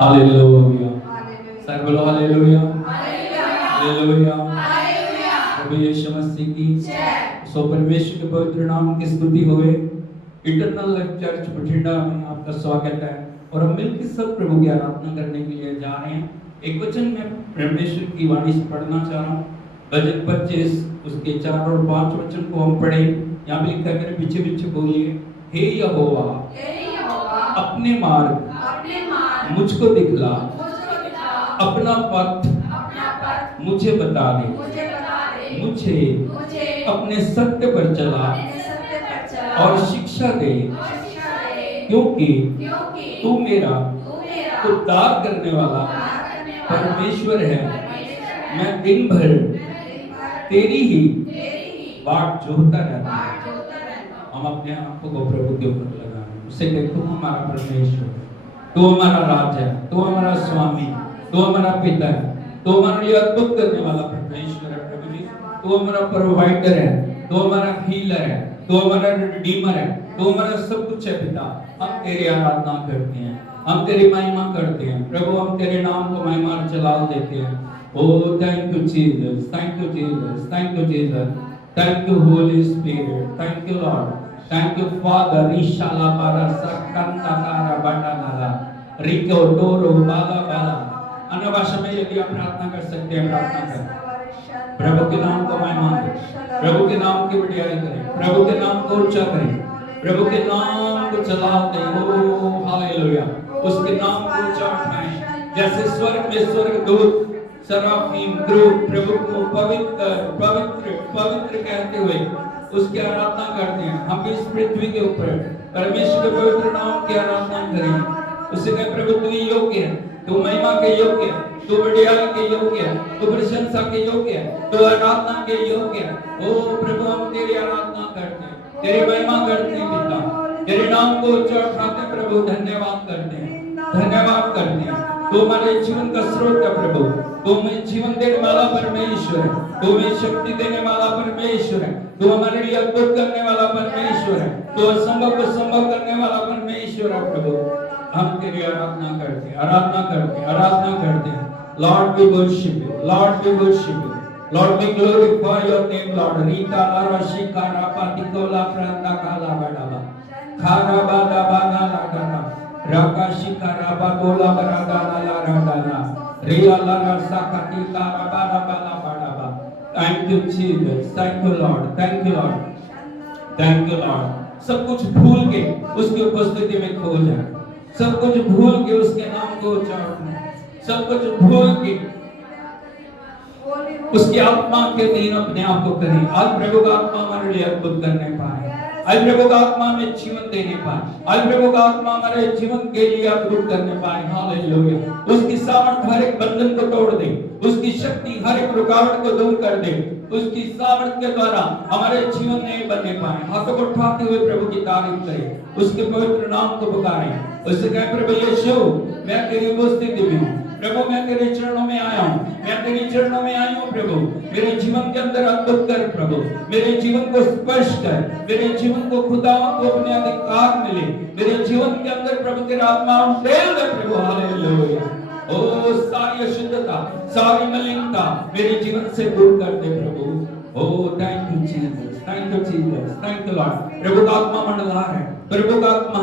Hallelujah, sir बोलो hallelujah, hallelujah, प्रभु यीशु मसीह की सो परमेश्वर के पवित्र नाम की स्तुति होवे। इटरनल लाइफ चर्च बठिंडा में आपका स्वागत है और हम मिलकर सब प्रभु की आराधना करने के लिए जा रहे हैं। एक वचन में परमेश्वर की वाणी से पढ़ना चाह रहा हूँ, भजन 25 उसके 4 और 5 वचन को हम पढ़े। यहाँ पे लिखा है, मेरे पीछे पीछे बोलिए, हे यहोवा अपने मार्ग मुझको दिखला, अपना पथ मुझे बता दे, मुझे अपने सत्य पर चला और शिक्षा दे, क्योंकि तू मेरा उद्धार करने वाला परमेश्वर है। मैं दिन भर तेरी ही बाट जोहता रहता हूं। हम अपने आप को प्रभु के ऊपर लगा रहे हैं, उसे देखो हमारा परमेश्वर, तू हमारा राजा है, तू हमारा स्वामी, तू हमारा पिता है, तू हमारे लिए अद्भुत करने वाला परमेश्वर है। प्रभु जी, तू हमारा प्रोवाइडर है, तू हमारा हीलर है, तू हमारा रिडीमर है, तू हमारा सब कुछ है पिता। हम तेरी आराधना करते हैं, हम तेरी महिमा करते हैं प्रभु, हम तेरे नाम को महिमा जलाल देते हैं। Oh thank you Jesus, thank you Jesus, thank you Jesus, thank you Holy Spirit, thank you Lord, thank you Father. ईशाला बारा सकंता कारा बटाला रिको डोरो बाला बाला। अन्य भाषा में यदि आप प्रार्थना कर सकते हैं, प्रार्थना करें, प्रभु के नाम को महिमा करें, प्रभु के नाम की बढ़ाई करें, प्रभु के नाम को ऊंचा करें, प्रभु के नाम को चला दें। ओ हालेलुया, उसके नाम को ऊंचा उठाएं, जैसे स्वर्ग में स्वर्गदूत सराफीम क्रूब प्रभु को पवित्र पवित्र पवित्र कहते हुए उसकी आराधना करते हैं। हम इस पृथ्वी के ऊपर परमेश्वर के पवित्र नाम की आराधना करें। उसे कहे, प्रभु तू ही योग्य है, तू महिमा के योग्य है, तू बढ़ियाई के योग्य है, तू प्रशंसा के योग्य है, तू आराधना के योग्य है। ओ प्रभु, हम तेरी आराधना करते हैं, तेरी महिमा करते हैं पिता, तेरे नाम को ऊंचा उठाते हैं प्रभु, धन्यवाद करते हैं, धन्यवाद करते हैं। तू हमारे जीवन का स्रोत है प्रभु, तू हमें जीवन देने वाला परमेश्वर है, तू हमें शक्ति देने वाला परमेश्वर है, तू हमारे लिए अद्भुत करने वाला परमेश्वर है, तू असंभव को संभव करने वाला परमेश्वर है प्रभु। हम तेरी आराधना करते हैं, आराधना करते हैं, आराधना करते हैं। Lord we worship you, Lord we worship you, Lord we glorify your name Lord. रीता लारा शिकारा पातिकोला प्रांता काला बडाला खारा बादा बागा लागाना राका शिकारा बादोला बरागाला लारागाना रिया लारा साकाती कारा बारा बाला बडाबा। Thank you Jesus, thank you Lord, thank you Lord, thank you Lord. सब कुछ भूल के उसकी उपस्थिति में खो जाए, सब कुछ भूल के उसके नाम को उच्चारण, सब कुछ भूल के उसकी आत्मा के अधीन अपने आप को करें। आज प्रभु का आत्मा हमारे लिए अद्भुत करने पाए, आज प्रभु का आत्मा हमें जीवन देने पाए, आज प्रभु का आत्मा हमारे जीवन के लिए अद्भुत करने पाए। हालेलुया। उसकी सामर्थ हर एक बंधन को तोड़ दे, उसकी शक्ति हर एक रुकावट को दूर कर दे, उसकी सामर्थ के द्वारा हमारे जीवन नए बनने पाए। हाथों को उठाते हुए प्रभु की तारीफ करें, उसके पवित्र नाम को पुकारें, उससे कहें, प्रभु यीशु मैं तेरी उपस्थिति में हूँ प्रभु, मैं तेरे चरणों में आया हूँ, मैं तेरे चरणों में आई हूँ प्रभु। मेरे जीवन के अंदर अद्भुत कर प्रभु, मेरे जीवन को स्पर्श कर, मेरे जीवन को खुदा को अपने अधिकार मिले, मेरे जीवन के अंदर प्रभु तेरा आत्मा उंडेल दे प्रभु। हालेलुया। ओ सारी अशुद्धता, सारी मलिनता मेरे जीवन से दूर कर दे प्रभु। Oh thank you Jesus, thank you Jesus, thank you Lord. प्रभु का आत्मा मंडला है, प्रभु का आत्मा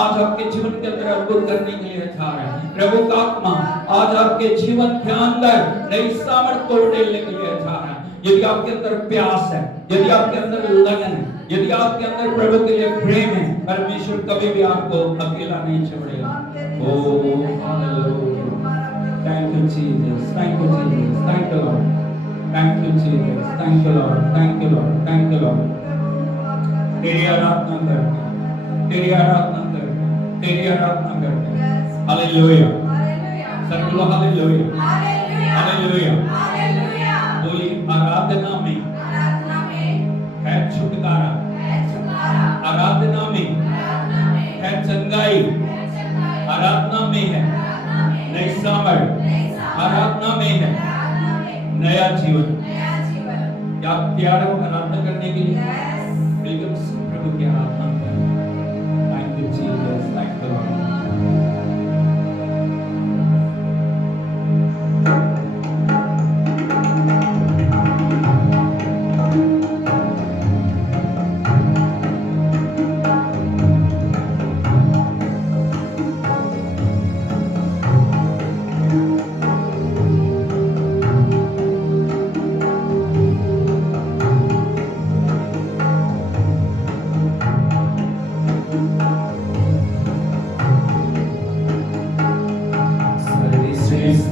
आज आपके जीवन के अंदर अद्भुत करने के लिए जा रहा है। प्रभु का आत्मा आज आपके जीवन के अंदर नई सामर्थ को उड़ेलने के लिए जा रहा है। यदि आपके अंदर प्यास है, यदि आपके अंदर लगन है, यदि आपके अंदर प्रभु के लिए प्रेम है, परमेश्वर कभी भी आपको अकेला नहीं छोड़ेगा। Oh hallelujah. Thank you Jesus, thank you Jesus, thank you Lord, thank you Jesus, thank you Lord, thank you Lord, thank you Lord. तेरी आराधना करते हैं, तेरी आराधना करते हैं, तेरी आराधना करते हैं। हालेलुया। सब बोलो हालेलुया, हालेलुया। बोलिए, आराधना में है छुटकारा, आराधना में है चंगाई, आराधना में है नई सामर्थ, आराधना में है नया जीवन। क्या आप तैयार हो आराधना करने के लिए? बिल्कुल प्रभु की आराधना करें। Thank you Jesus, thank you Lord.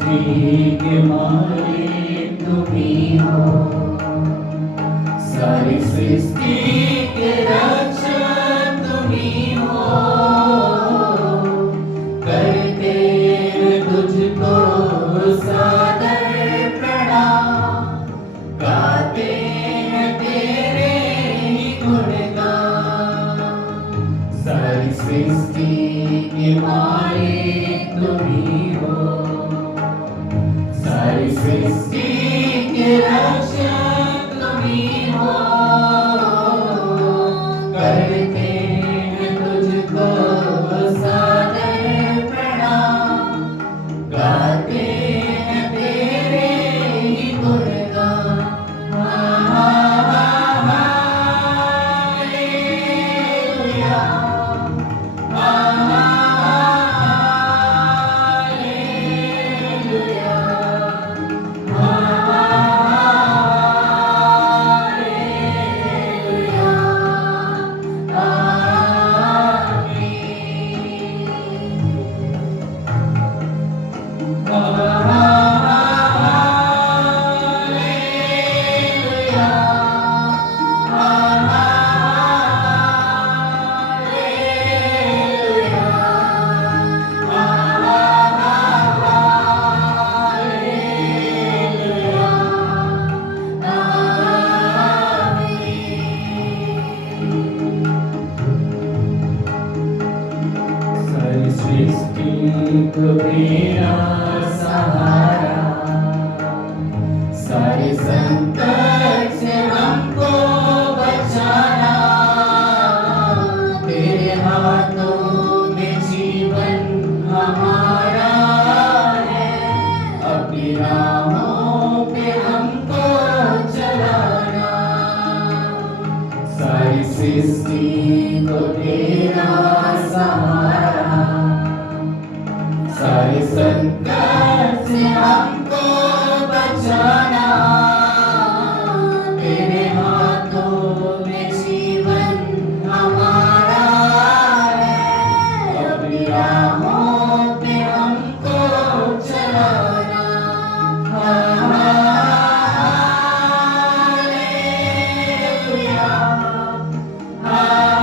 सृष्टि के मालिक तुम्ही हो, सारी सृष्टि के रक्षक तुम्ही हो, करते हैं तुझको सादर प्रणाम, गाते हैं तेरे ही गुणगान, सारी सृष्टि के मालिक तुम्ही हो, सारी सृष्टि के रक्षक तुम्ही हो, करते हैं तुझको सादर प्रणाम, गाते हैं तेरे ही गुणगान। हालेलुया, हालेलुया, हालेलुया, सारी सृष्टि को तेरा सहारा, सारे संकट से हमको बचाना, तेरे हाथों में जीवन हमारा है, अपनी राहों पे हमको चलाना, सारी सृष्टि को तेरा सहारा, सारे संकट से हमको बचाना, तेरे हाथों में जीवन हमारा है, अपनी राहों पे हमको चलाना। हालेलुया, हालेलुया,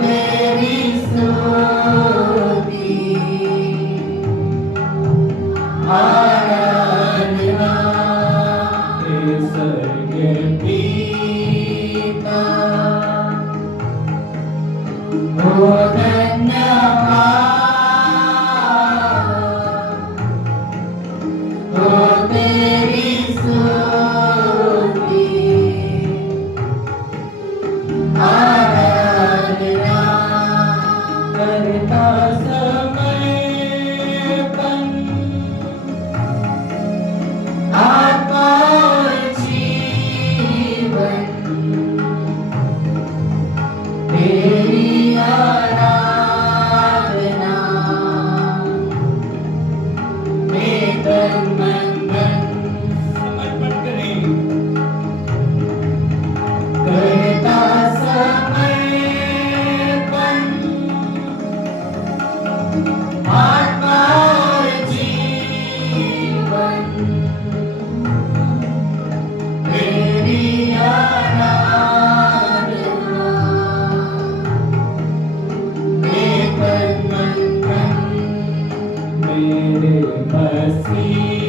तेरी स्तुति आराधना स्वर्ग पीता ओ धन्यवाद ओ तेरी स्तुति आराधना करता समर्पण आत्मा और जीवन तेरी आराधना में तन मन धन समर्पण करें। करता समर्पण आत्मा और जीवन तेरी आराधना में तन मन धन मेरे मसीहा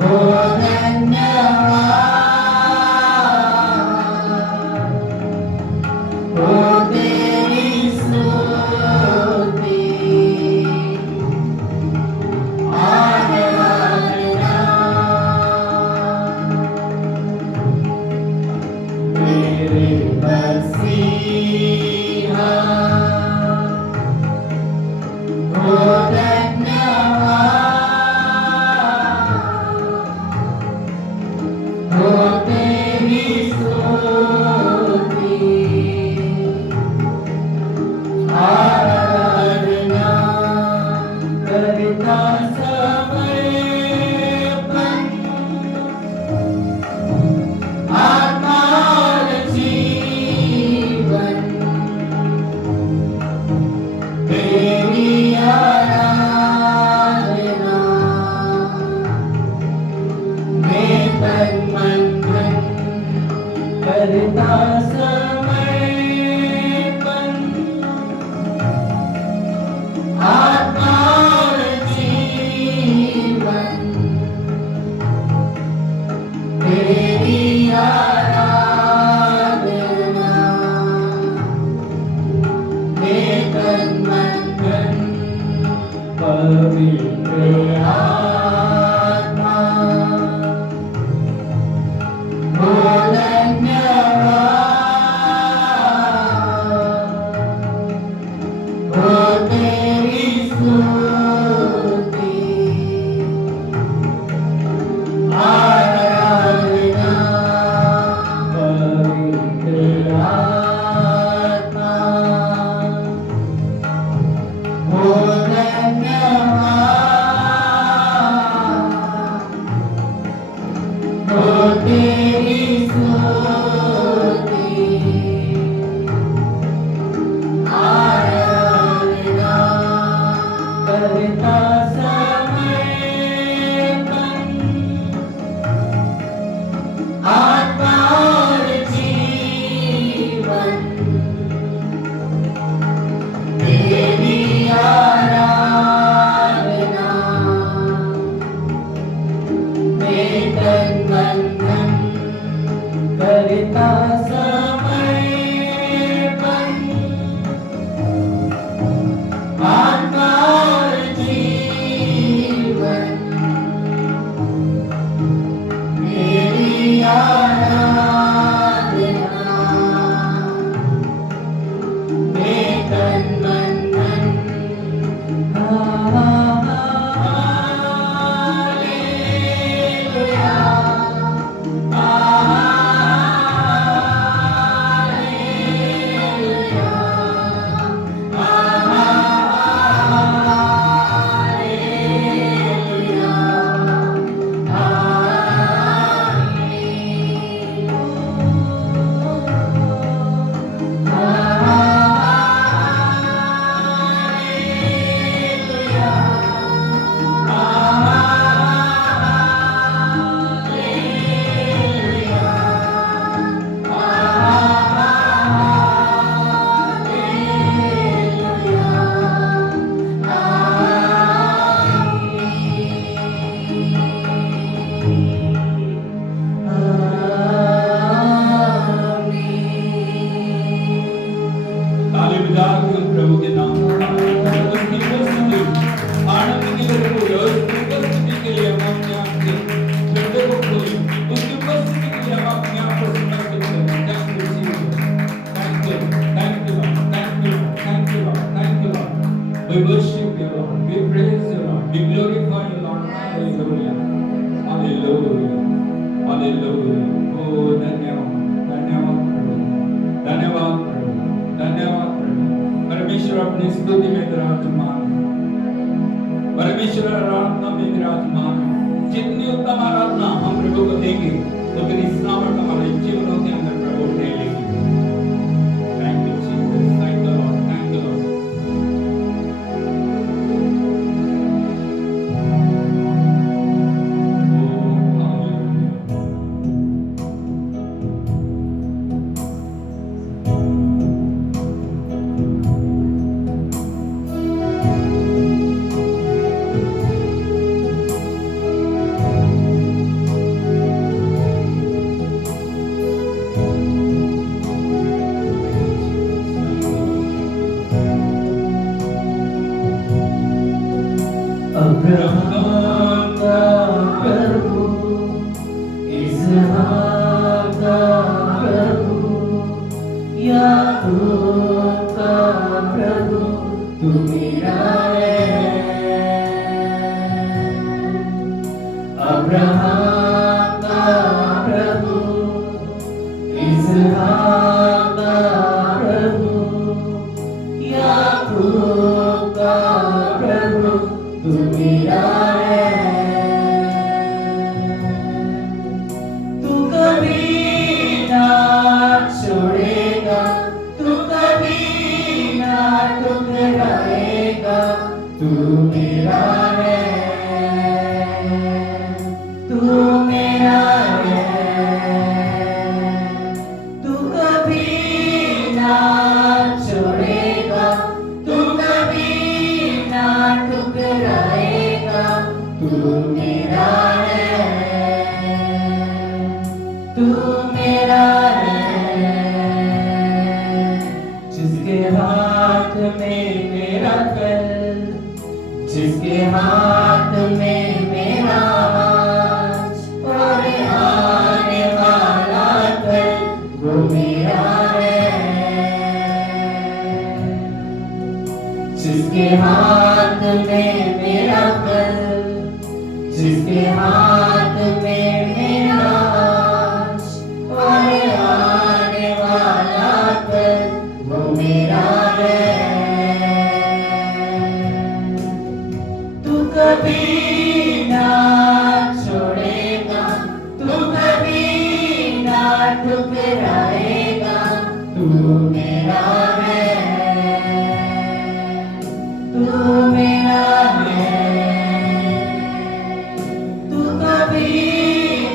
हो धन्यवाद हो तेरी स्तुति आराधना मेरे मसीहा हो धन्यवाद हो तेरी स्तुति आराधना करता समर्पण आत्मा और जीवन तेरी आराधना में तन मन धन करता समर्पण आत्मा और जीवन तेरी आराधना में तन मन धन पवित्र आत्मा हो धन्यवाद हो तेरी स्तुति आराधना पवित्र आत्मा हो धन्यवाद हो तेरी स्तुति आराधना करता समर्पण आत्मा और जीवन तेरी आराधना में तन मन धन करता समर्पण आत्मा और जीवन तेरी आराधना में तन मन धन हालेलुया अपनी स्तुति में विराजमान है। परमेश्वर आराधना में विराजमान है। जितनी उत्तम आराधना हम प्रभु को देंगे उतनी सामर्थ हमारे जीवनों के अंदर प्रभु फैलेगी। Thank you Jesus, thank you Lord, thank you Lord. Abraham का प्रभु, इसहाक का प्रभु, याकूब का प्रभु, तू मेरा है। अब्राहम का प्रभु, इसहाक का प्रभु, याकूब का प्रभु, तू मेरा है। तू कभी ना छोड़ेगा, तू कभी ना ठुकराएगा, तू मेरा है, तू मेरा है। तू कभी ना छोड़ेगा, तू कभी ना ठुकराएगा, तू मेरा है, तू मेरा है। जिसके हाथ में मेरा कल, जिसके हाथ में मेरा आज और आने वाला कल, वो मेरा है। जिसके हाथ में मेरा कल, जिसके हाथ में मेरा आज और आने वाला कल, वो मेरा है। तू कभी ना छोड़ेगा, तू कभी ना ठुकराएगा, तू मेरा है, तू मेरा है। तू कभी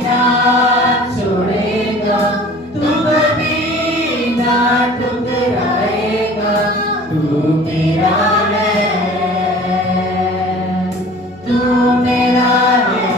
ना छोड़ेगा, तू कभी ना ठुकराएगा, तू मेरा है, तू मेरा है।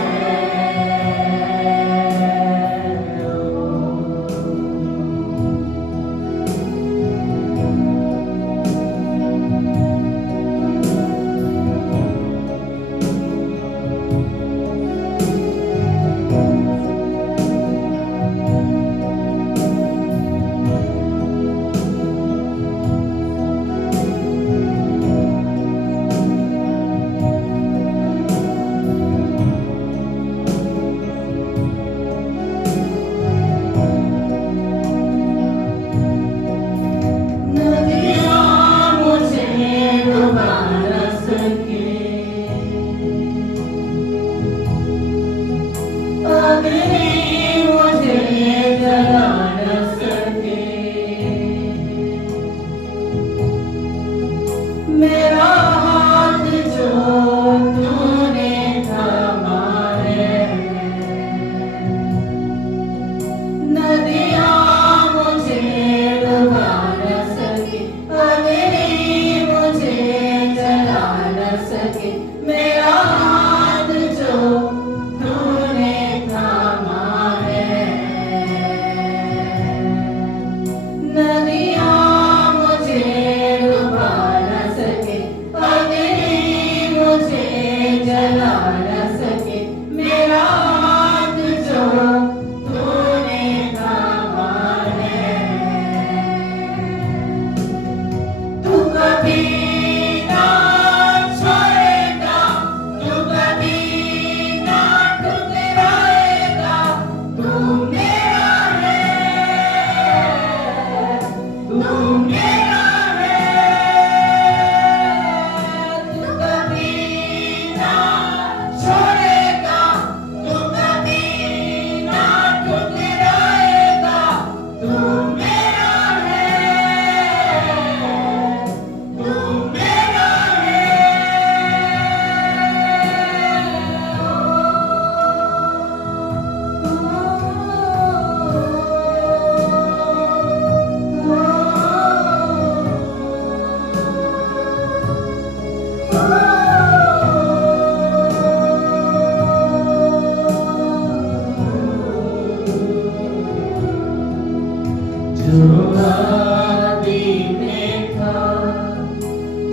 जो आदि में था,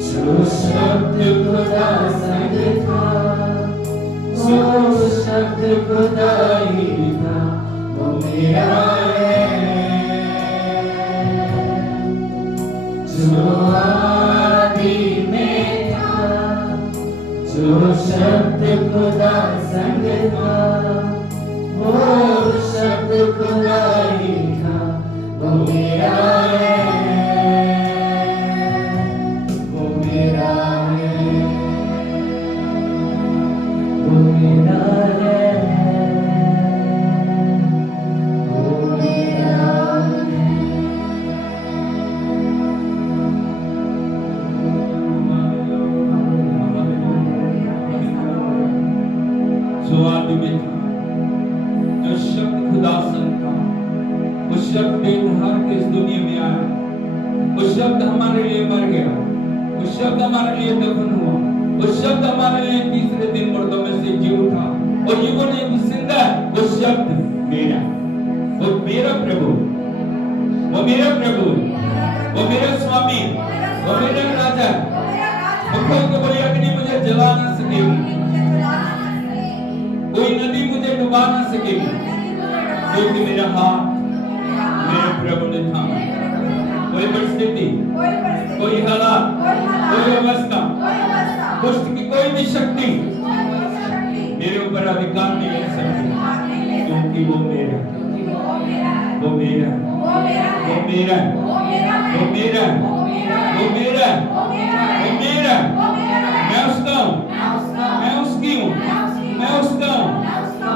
जो शब्द खुदा संग था, जो शब्द खुदा ही था, वो मेरा है। जो आदि में था, जो शब्द खुदा संग था, वो शब्द खुदा ही था, वो मेरा है, वो मेरा है, वो मेरा है, वो मेरा है। जो आदि में था, जो शब्द खुदा संग था, वो शब्द बेनहार के इस दुनिया में आया, वो शब्द हमारे लिए मर गया, वो शब्द हमारे लिए दफन हुआ, वो शब्द हमारे लिए तीसरे दिन मुर्दों में से जी उठा और युगों ने जिंदा है। वो शब्द मेरा, वो मेरा प्रभु, वो मेरा प्रभु, वो मेरा स्वामी, वो मेरा राजा। वो खोल के बोली अग्नि मुझे जला ना सकेगी, कोई नदी मुझे डुबा ना सकेगी, क्योंकि मेरा हाथ मेरे प्रभु ने थामा। कोई परिस्थिति, कोई हालात, कोई अवस्था, दुष्ट की कोई भी शक्ति मेरे ऊपर अधिकार नहीं कर सकती, क्योंकि वो मेरा, वो मेरा, वो मेरा, वो मेरा, वो मेरा, वो मेरा। मैं उसका हूँ, मैं उसकी हूँ, मैं उसका हूँ।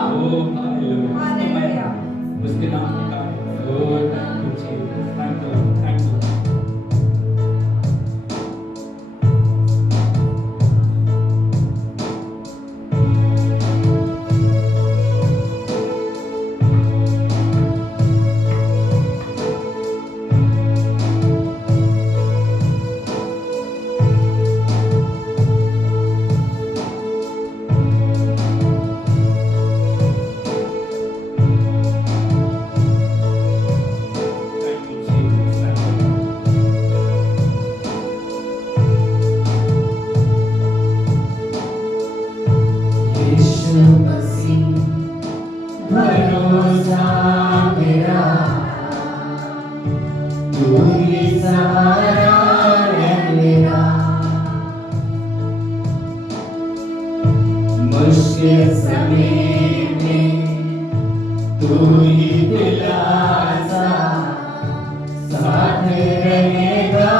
ओ हालेलुया, उसके नाम की तारीफ। Oh thank you Jesus, thank you, thank you. भरोसा मेरा, तू ही सहारा है मेरा, मुश्किल समय में तू ही दिलासा, साथ रहेगा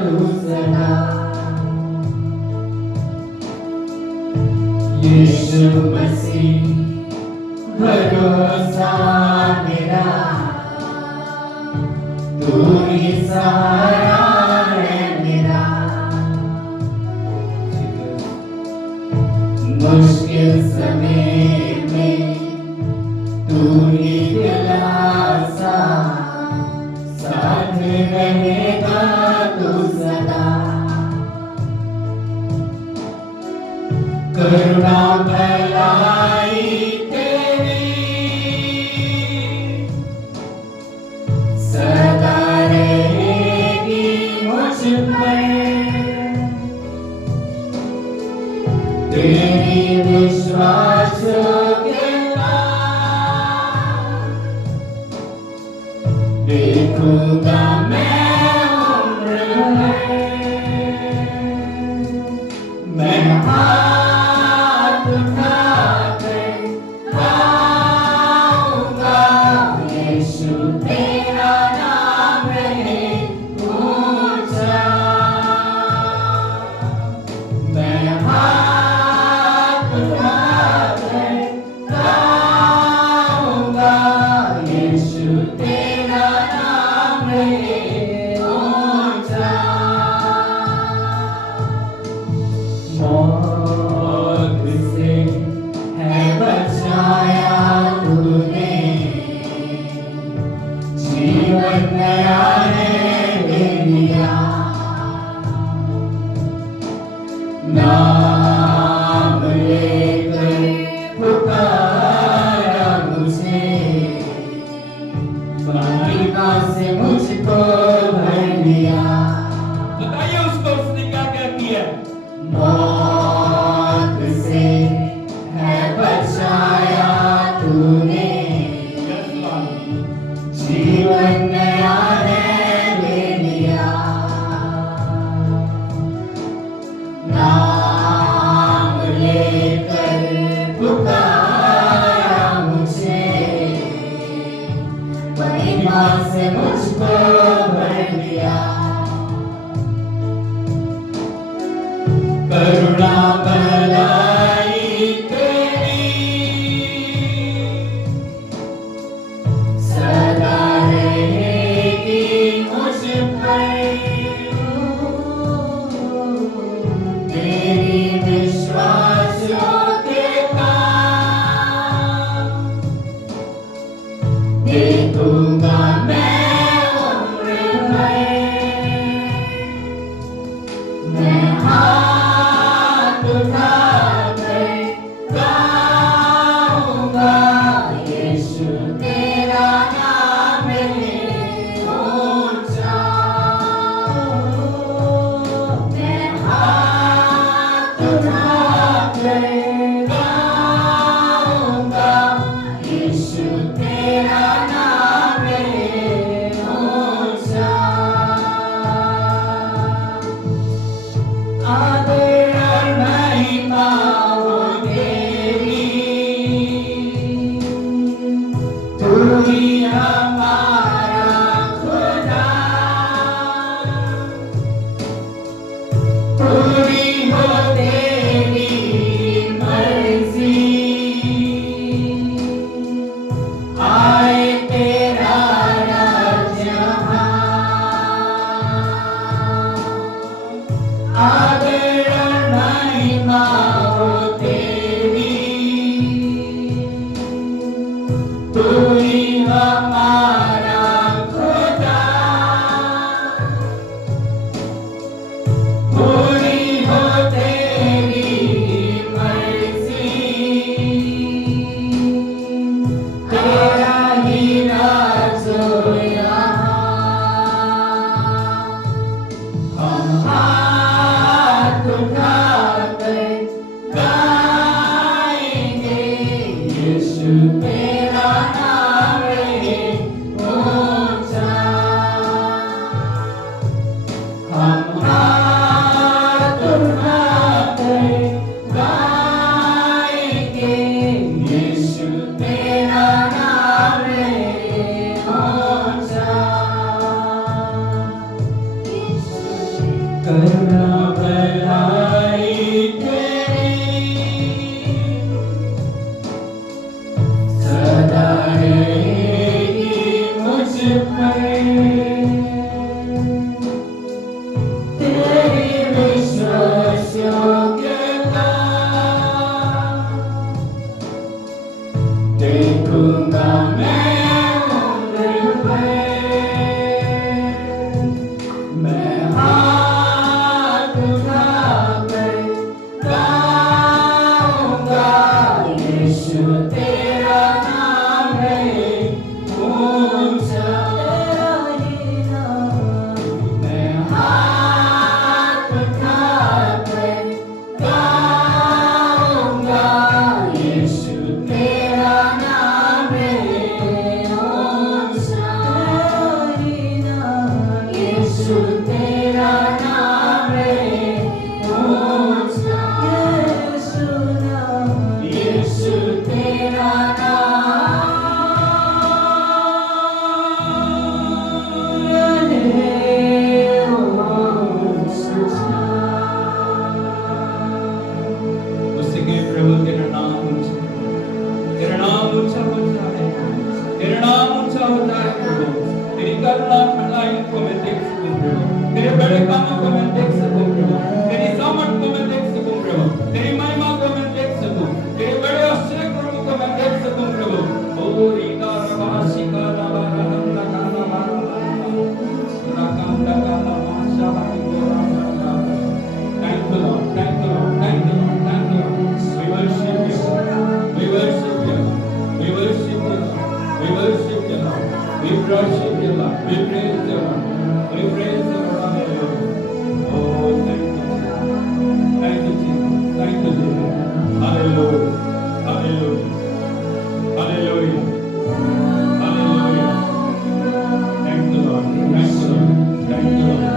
तू सदा। यीशु मसीह भरोसा मेरा, तू ही सहारा है मेरा, मुश्किल समय में तू ही दिलासा, साथ रहेगा तू सदा। करुणा भलाई सदा रहेगी मुझ पर, तेरी विश्वास योग्यता देखूंगा मैं उम्र भर। मैं हाथ उठाकर गाऊंगा, यीशु तेरा नाम रहे ऊंचा। मैं हाथ उठाकर गाऊंगा, यीशु तेरा नाम रहे ऊंचा। मौत से है बचाया तूने, जीवन नया है दे दिया। नाम लेकर पुकारा मुझे, महिमा से मुझको भर दिया। बताइए उसको उसने क्या क्या किया। मौत से है बचाया तूने, जीवन नया है ले लिया। नाम लेकर पुकारा मुझे, महिमा से मुझको भर दिया। करुणा भलाई तेरी सदा रहेगी मुझ पर, तेरी विश्वासों के काम देखूंगा मैं उम्र भर। मैं हाथ उठाकर गाऊंगा, यीशु तेरा नाम है ऊंचा। मैं हाथ उठाकर गाऊंगा, यीशु तेरा नाम है ऊंचा। आदर और महिमा हो तेरी, तू ही हमारा खुदा। पूरी हो तेरी मर्जी, आए तेरा राज यहाँ। आदर और महिमा हो तेरी, तू ही हमारा खुदा। पूरी हो तेरी मर्जी, तेरा ही राज हो यहाँ। हम हाथ उठाकर गाएंगे, यीशु तेरा नाम है ऊंचा। हम हाथ उठाकर गाएंगे, यीशु तेरा नाम है ऊंचा। करुणा भलाई तेरी सदा रहेगी मुझ पर, तेरी विश्वासयोग्यता देखूंगा मैं उम्र भर। मैं हाथ उठाकर गाऊंगा, यीशु तेरा नाम है ऊंचा। मैं हाथ उठाकर गाऊंगा, यीशु तेरा नाम है ऊंचा। यीशु तेरा नाम है ऊंचा। यीशु तेरा उससे कहे प्रभु तेरा नाम ऊंचा, तेरा नाम ऊंचा होता है, तेरा नाम ऊंचा होता है प्रभु। तेरी करुणा भलाई को मैं देख सकूं प्रभु, तेरे बड़े कामों को मैं देख सकूं प्रभु, तेरी सामर्थ को मैं देख सकूं प्रभु, तेरी महिमा को मैं देख सकूं, तेरे बड़े आश्चर्य कर्मों को मैं देख सकूं प्रभु। ओ रीका रबासी का रबा रहमना का रबा राकांदा का रबा शाबाई गोरा रबा। Thank you Lord, thank you Lord, thank you Lord, thank you Lord. We worship you, we worship you, we worship you, we worship you Lord, we worship you you, Lord. We praise you, Lord. We praise you, Lord. Hallelujah. Oh, thank you, Jesus. Thank you, Jesus. Thank you, Jesus. Hallelujah. Hallelujah. Hallelujah. Hallelujah. Thank you, Lord. Thank you, Lord. Thank you, Lord.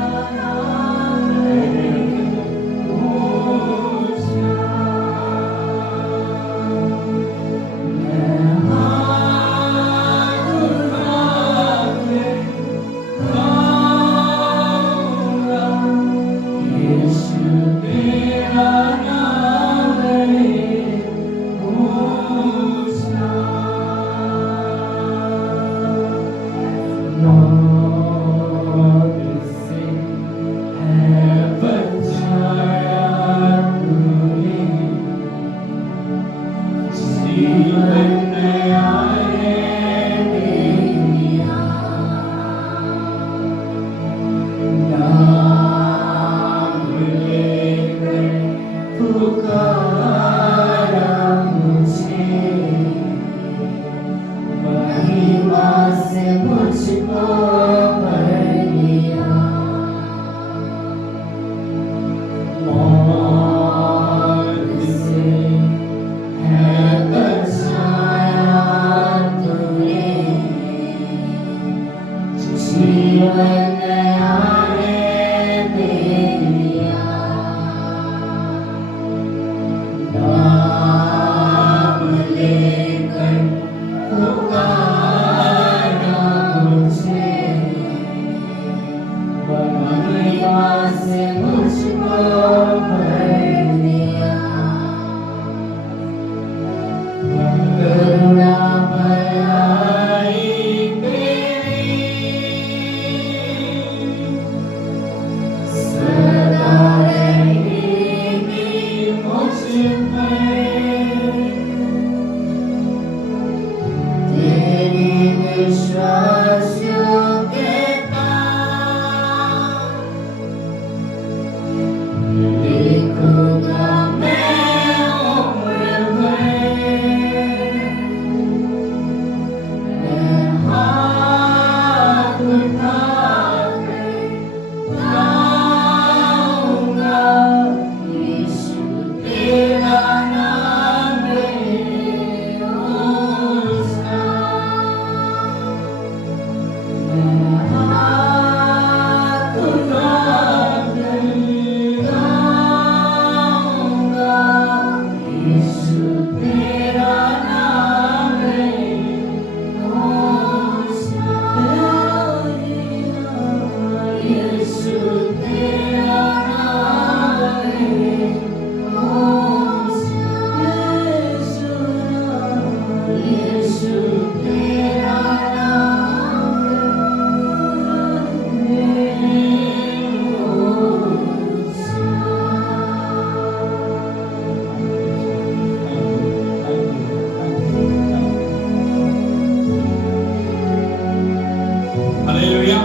Hallelujah.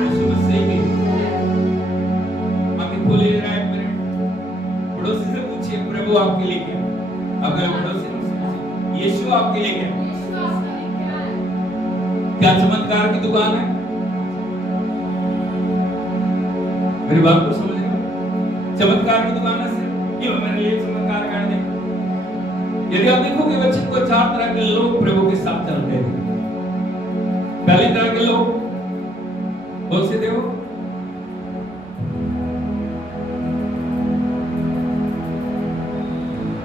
Yeshu Masih की आंखें खोले रहे मेरे पड़ोसी से पूछिए प्रभु आपके लिए क्या? अगर पड़ोसी से पूछिए यीशु आपके लिए क्या? क्या चमत्कार की दुकान है? मेरी बात को समझ रहे हो? चमत्कार की दुकान है सिर्फ ये मेरे लिए चमत्कार कर दे। यदि आप देखोगे वचन को 4 तरह के लोग प्रभु के साथ चलते थे। पहली तरह के लोग कौन से थे वो?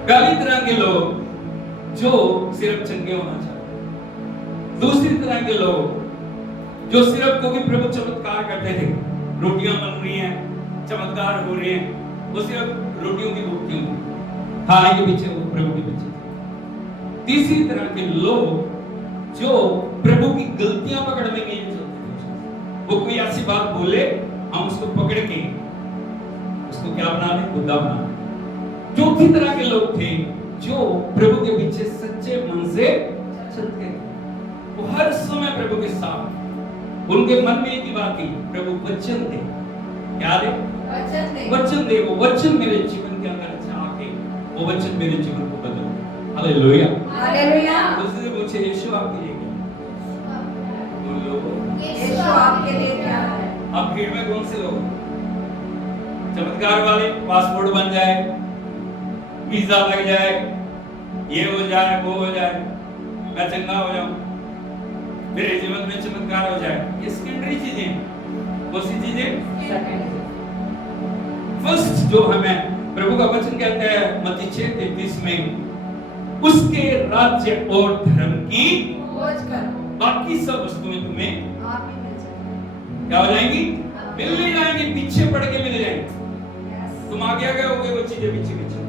पहली तरह के लोग जो सिर्फ चंगे होना चाहते। दूसरी तरह के लोग जो सिर्फ क्योंकि प्रभु चमत्कार करते थे, रोटियां बन रही हैं, चमत्कार हो रहे हैं, वो सिर्फ रोटियों की भूखी होंगी, खाने के पीछे वो प्रभु के पीछे। तीसरी तरह के लोग जो प्रभु की गलतियां पकड़ने के लिए चलते थे। वो कोई ऐसी बात बोले हम उसको पकड़ के उसको क्या बना लें, बुद्धा बना लें। चौथी तरह के लोग थे जो प्रभु के पीछे सच्चे मन से चलते थे। वो हर समय प्रभु के साथ, उनके मन में एक ही बात थी, प्रभु वचन दे। क्या दे? वचन दे। वो वचन मेरे जीवन के अंदर जाके वो वचन मेरे जीवन को बदल दे। हालेलुया। हालेलुया। उससे पूछे यीशु आपके लिए क्या? वो लोग यीशु आपके लिए क्या है? अब भीड़ में कौन से लोग? चमत्कार वाले, पासपोर्ट बन जाए, वीजा लग जाए, ये हो जाए, वो हो जाए, मैं चंगा हो जाऊं, मेरे जीवन में चमत्कार हो जाए, ये सेकेंडरी चीजें। कौन सी चीजें? फर्स्ट जो हमें प्रभु का वचन कहता है मत्ती 6:33 में, उसके राज्य और धर्म की खोज करो, बाकी सब वस्तुएं तुम्हें आप ही मिल जाएंगी। क्या हो जाएंगी? मिल नहीं जाएंगी, पीछे पड़ के मिल जाएंगी। Yes. तुम आगे आगे होगे, वो चीजें पीछे पीछे।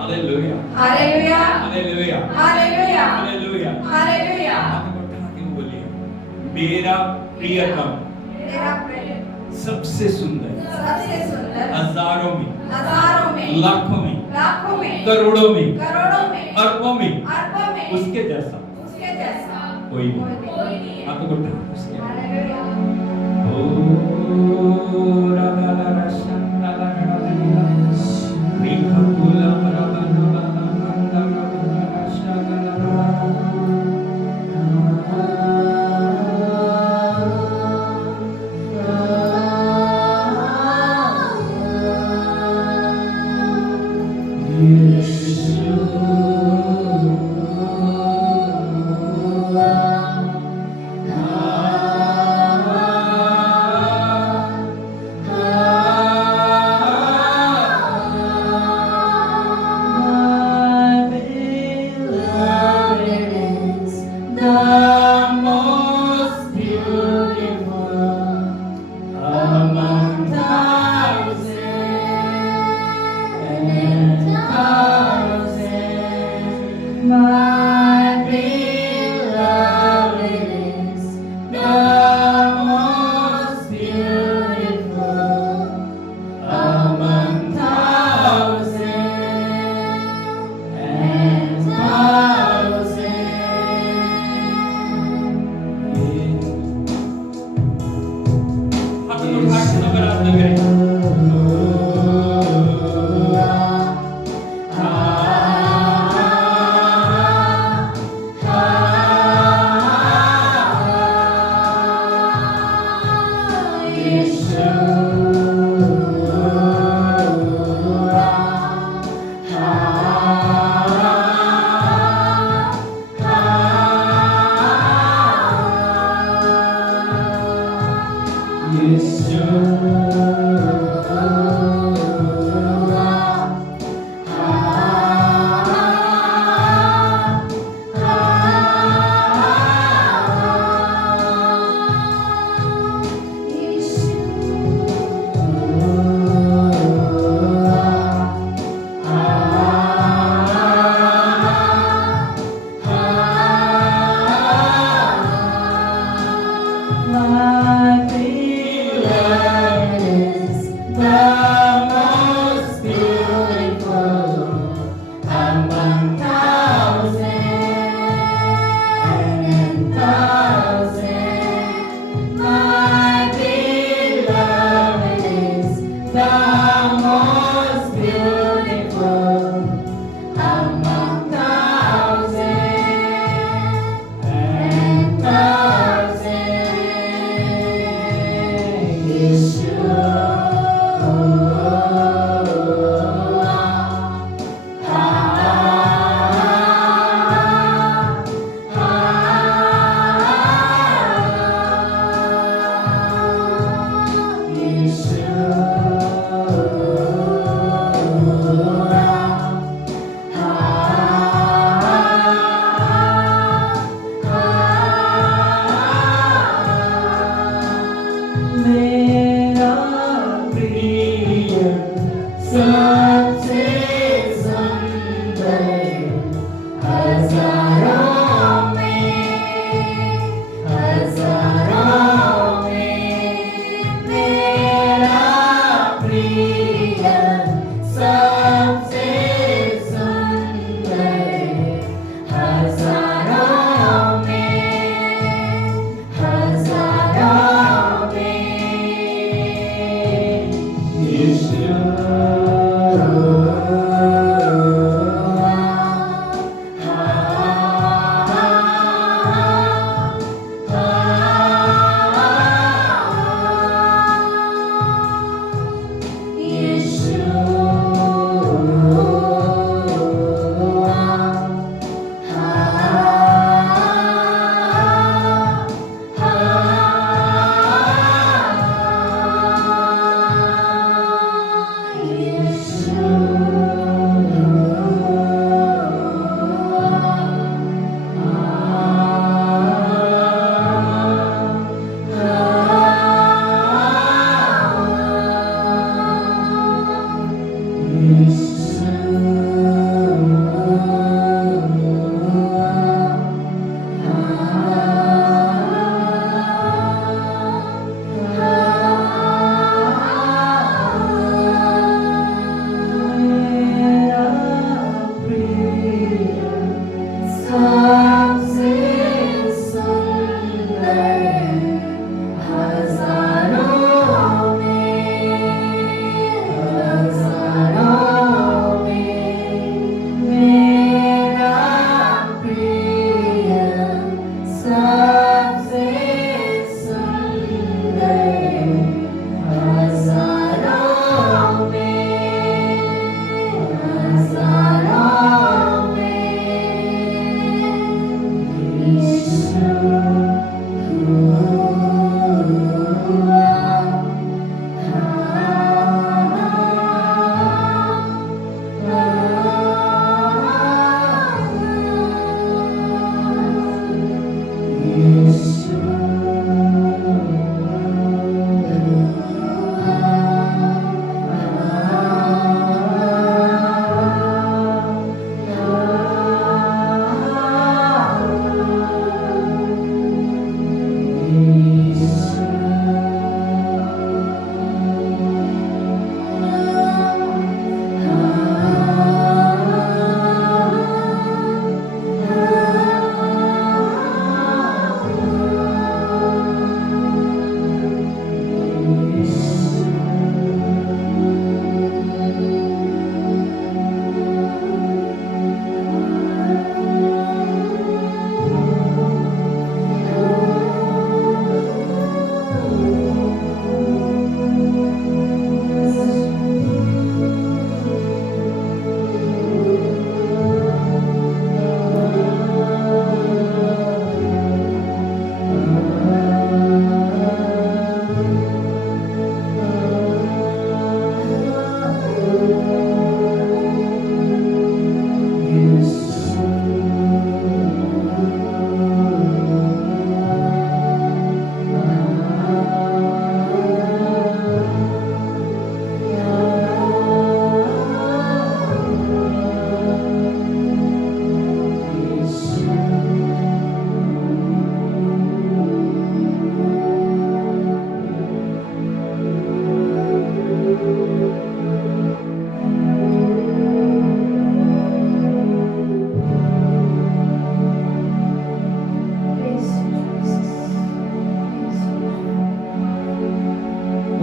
Hallelujah, hallelujah, hallelujah, hallelujah, hallelujah. Hallelujah. हाथ को उठा के बोलिए, मेरा प्रियतम, मेरा प्रिय, सबसे सुंदर, सबसे सुंदर, हजारों में, हजारों में, लाखों में, लाखों में, करोड़ों में, करोड़ों में, अरबों में, अरबों में, उसके जैसा उसके जैसा कोई नहीं। कोई नहीं है। हाथ को उठा के उसके हालेलुया। ओ राधा राधा शंदा राधा राधा रेखा बोला राधा राधा मंदा राधा शंदा राधा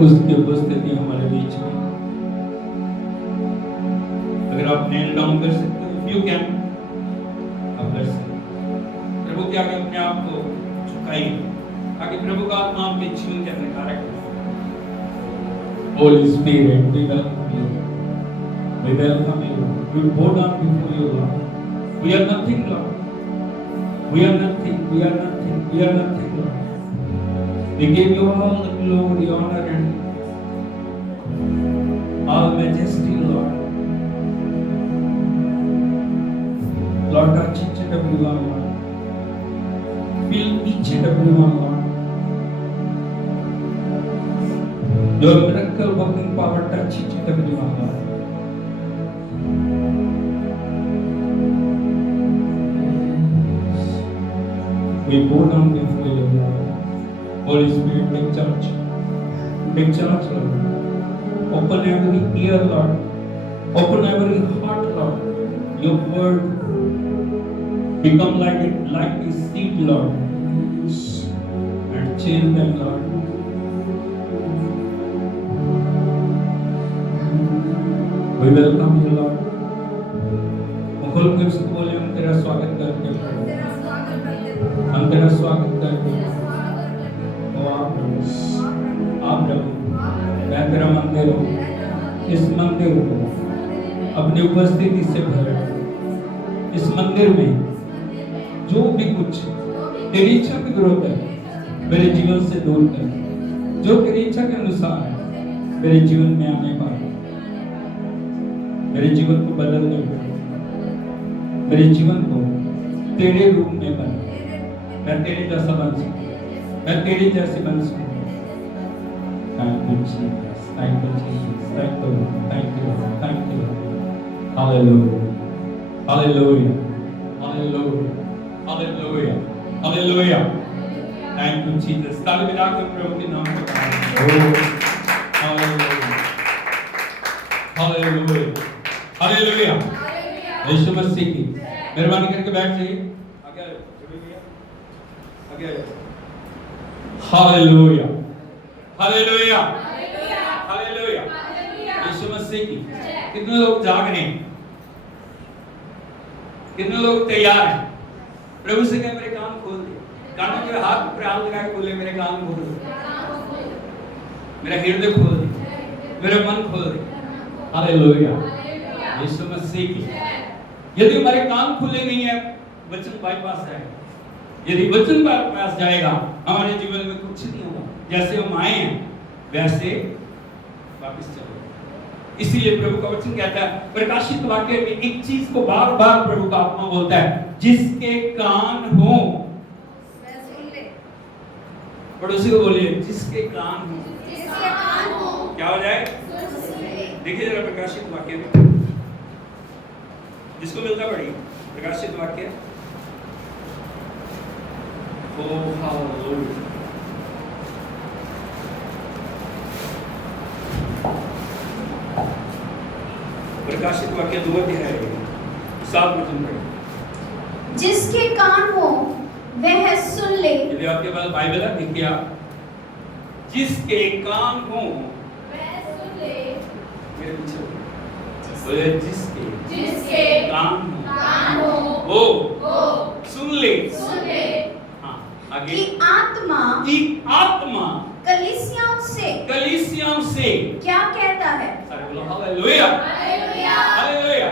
उसकी उपस्थिति हमारे बीच में। अगर आप नेल डाउन कर सकते हो, यू कैन, आप कर सकते हो। प्रभु के आगे अपने आप को झुकाइए, आगे प्रभु का आत्मा आपके जीवन के अंदर कार्य करे। Holy Spirit, we welcome you. We welcome you. We bow down before you, Lord. We are nothing, Lord. We are nothing. We are nothing. We are nothing, Lord. We give you all the glory, honor, and all majesty, Lord. Lord, touch each and every one, Lord. Fill each and every one, Lord. Your miracle working power touch each and every one, Lord. We bow down before you, Lord. Holy Spirit, take charge. Take charge, Lord. Open every ear, Lord. Open every heart, Lord. Your word become like a seed, Lord, and change them, Lord. We welcome you, Lord. मुखल के उसको बोले हम तेरा स्वागत करते हैं, हम तेरा स्वागत करते हैं। आप प्रभु, मैं तेरा मंदिर हूँ, इस मंदिर को अपनी उपस्थिति से भर। इस मंदिर में जो भी कुछ तेरी इच्छा के विरोध है, मेरे जीवन से दूर कर। जो तेरी इच्छा के अनुसार है, मेरे जीवन में आने पाए, मेरे जीवन को बदल दे, मेरे जीवन को तेरे रूप में बना। मैं तेरे जैसा बन सकूं, मैं तेरी जैसी बन सकूं। Thank you, Jesus. Thank you, Jesus. Thank you, Lord. Thank you, Lord. Thank you, Lord. Hallelujah. Hallelujah. Hallelujah. Hallelujah. Hallelujah. Thank you, Jesus. ताली बजाकर प्रभु के नाम को Hallelujah. Hallelujah. Hallelujah. यीशु मसीह की मेहरबानी करके बैठ जाइए। आगे आगे hallelujah, hallelujah, hallelujah. Yeshu Masih की। कितने लोग जाग रहे हैं? कितने लोग तैयार हैं? प्रभु से कहे मेरे कान खोल दे। कानों के हाथ पर हाथ लगा के बोले मेरे कान खोल दे, मेरा हृदय खोल दे, मेरा मन खोल दे। हालेलुया, यीशु मसीह की। यदि हमारे कान खुले नहीं है, वचन बाईपास जाएगा। यदि वचन बाईपास जाएगा, हमारे जीवन में कुछ नहीं होगा। जैसे हम आए हैं वैसे वापस चले। इसीलिए प्रभु का वचन कहता है प्रकाशित वाक्य में एक चीज को बार बार प्रभु का आत्मा बोलता है, जिसके कान हो पड़ोसी को बोलिए जिसके कान हो क्या हो जाए। देखिए जरा प्रकाशित वाक्य में, जिसको मिलता पढ़िए प्रकाशित वाक्य। ओह हालेलुया, प्रकाशित वाक्य 2 अध्याय 7 वचन पढ़िए। जिसके कान हो वह सुन ले। यदि आपके पास बाइबल है देखिए आप, जिसके कान हो वह सुन ले। मेरे पीछे बोले जिसके कान हो वो सुन ले। हाँ आगे। कि आत्मा कलीसियाओं से क्या कहता है। सारे बोलो हालेलुया, हालेलुया।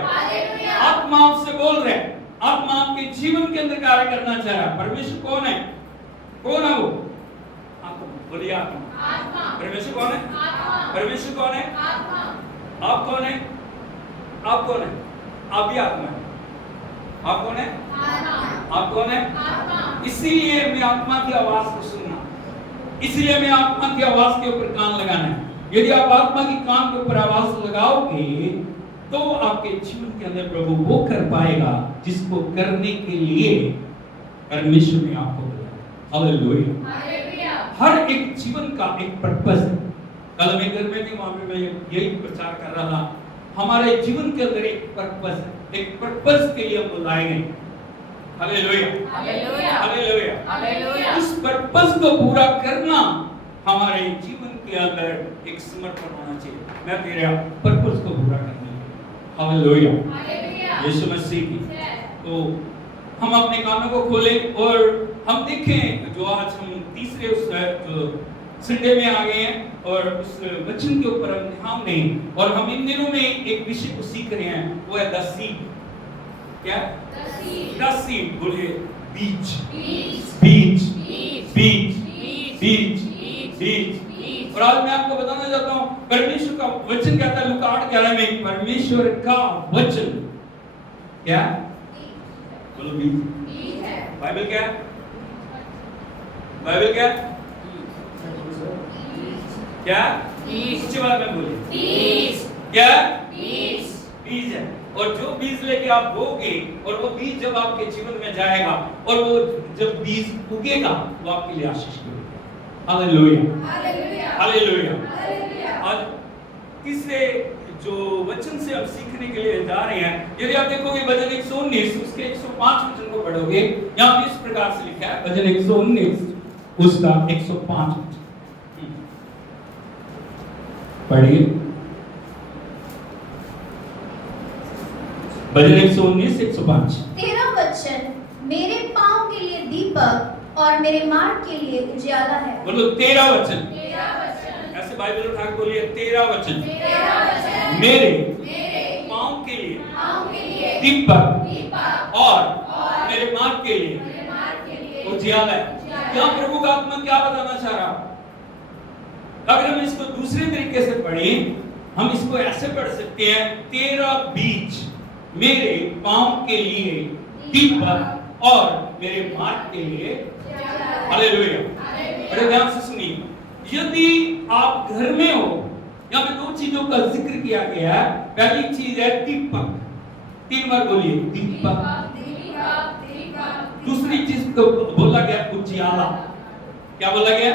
आत्मा आपसे बोल रहे हैं, आत्मा आपके जीवन के अंदर कार्य करना चाह रहा है। परमेश्वर कौन है? कौन है वो? आत्मा। बोलिए आत्मा। परमेश्वर कौन है? परमेश्वर कौन है? आप कौन है? आप कौन है? आप भी आत्मा है। आप कौन है? आप कौन है? इसीलिए मैं आत्मा की आवाज को सुनना, इसीलिए मैं आत्मा की आवाज के ऊपर कान लगाना है। यदि आप आत्मा की कान के ऊपर आवाज लगाओगे तो आपके जीवन के अंदर प्रभु वो कर पाएगा जिसको करने के लिए परमेश्वर ने आपको बुलाया। हालेलुया। हर एक जीवन का एक पर्पस है। कल मैं घर में थी, वहां पे मैं यही प्रचार कर रहा था। हमारे जीवन के अंदर एक पर्पस है, एक पर्पस के लिए हम बुलाए गए। Hallelujah, hallelujah. उस पर्पस को पूरा करना हमारे जीवन के अंदर एक समर्पण होना चाहिए। मैं तेरा पर्पस को पूरा करने हालेलुया, यीशु मसीह की। तो हम अपने कानों को खोलें और हम देखें जो आज हम तीसरे उस संडे में आ गए हैं और उस वचन के ऊपर हम ध्यान दें। और हम इन दिनों में एक विषय को सीख रहे हैं, वो है द सीड। क्या? The seed. बोलिए बीज, बीज, बीज, बीज, बीज। और आज मैं आपको बताना चाहता हूं, परमेश्वर का वचन कहता है लूका 8:11 में, परमेश्वर का वचन क्या? बोलो बीज है। बाइबल क्या है? बाइबल क्या? क्या? ऊंची आवाज में बोलिए। बीज। क्या? बीज। बीज है। और जो बीज लेके आप बोगे और वो बीज जब आपके जीवन में जाएगा और वो जब बीज उगेगा वो आपके लिए आशीष होगा। Hallelujah, hallelujah. आज तीसरे जो वचन से हम सीखने के लिए जा रहे हैं, यदि आप देखोगे भजन 119 उसके 105 वचन को पढ़ोगे, यहाँ पे इस प्रकार से लिखा है, भजन 119 उसका 105 पढ़िए। भजन 119 105। तेरा वचन मेरे पांव के लिए दीपक और मेरे मार्ग के लिए उजियाला है। बोलो तेरा वचन। ऐसे बाइबल उठा के बोलिए तेरा वचन मेरे पांव के लिए दीपक और मेरे मार्ग के लिए उजियाला है। यहाँ प्रभु का आत्मा क्या बताना चाह रहा? अगर हम इसको दूसरे तरीके से पढ़ें, हम इसको ऐसे पढ़ सकते हैं, तेरा बीज मेरे पांव के लिए दीपक और मेरे मार्ग के लिए। हालेलुया। बड़े ध्यान से सुनिए, यदि आप घर में हो, यहाँ पे 2 चीजों का जिक्र किया गया है। पहली चीज है दीपक, 3 बार बोलिए दीपक। दूसरी चीज को बोला गया उजियाला। क्या बोला गया?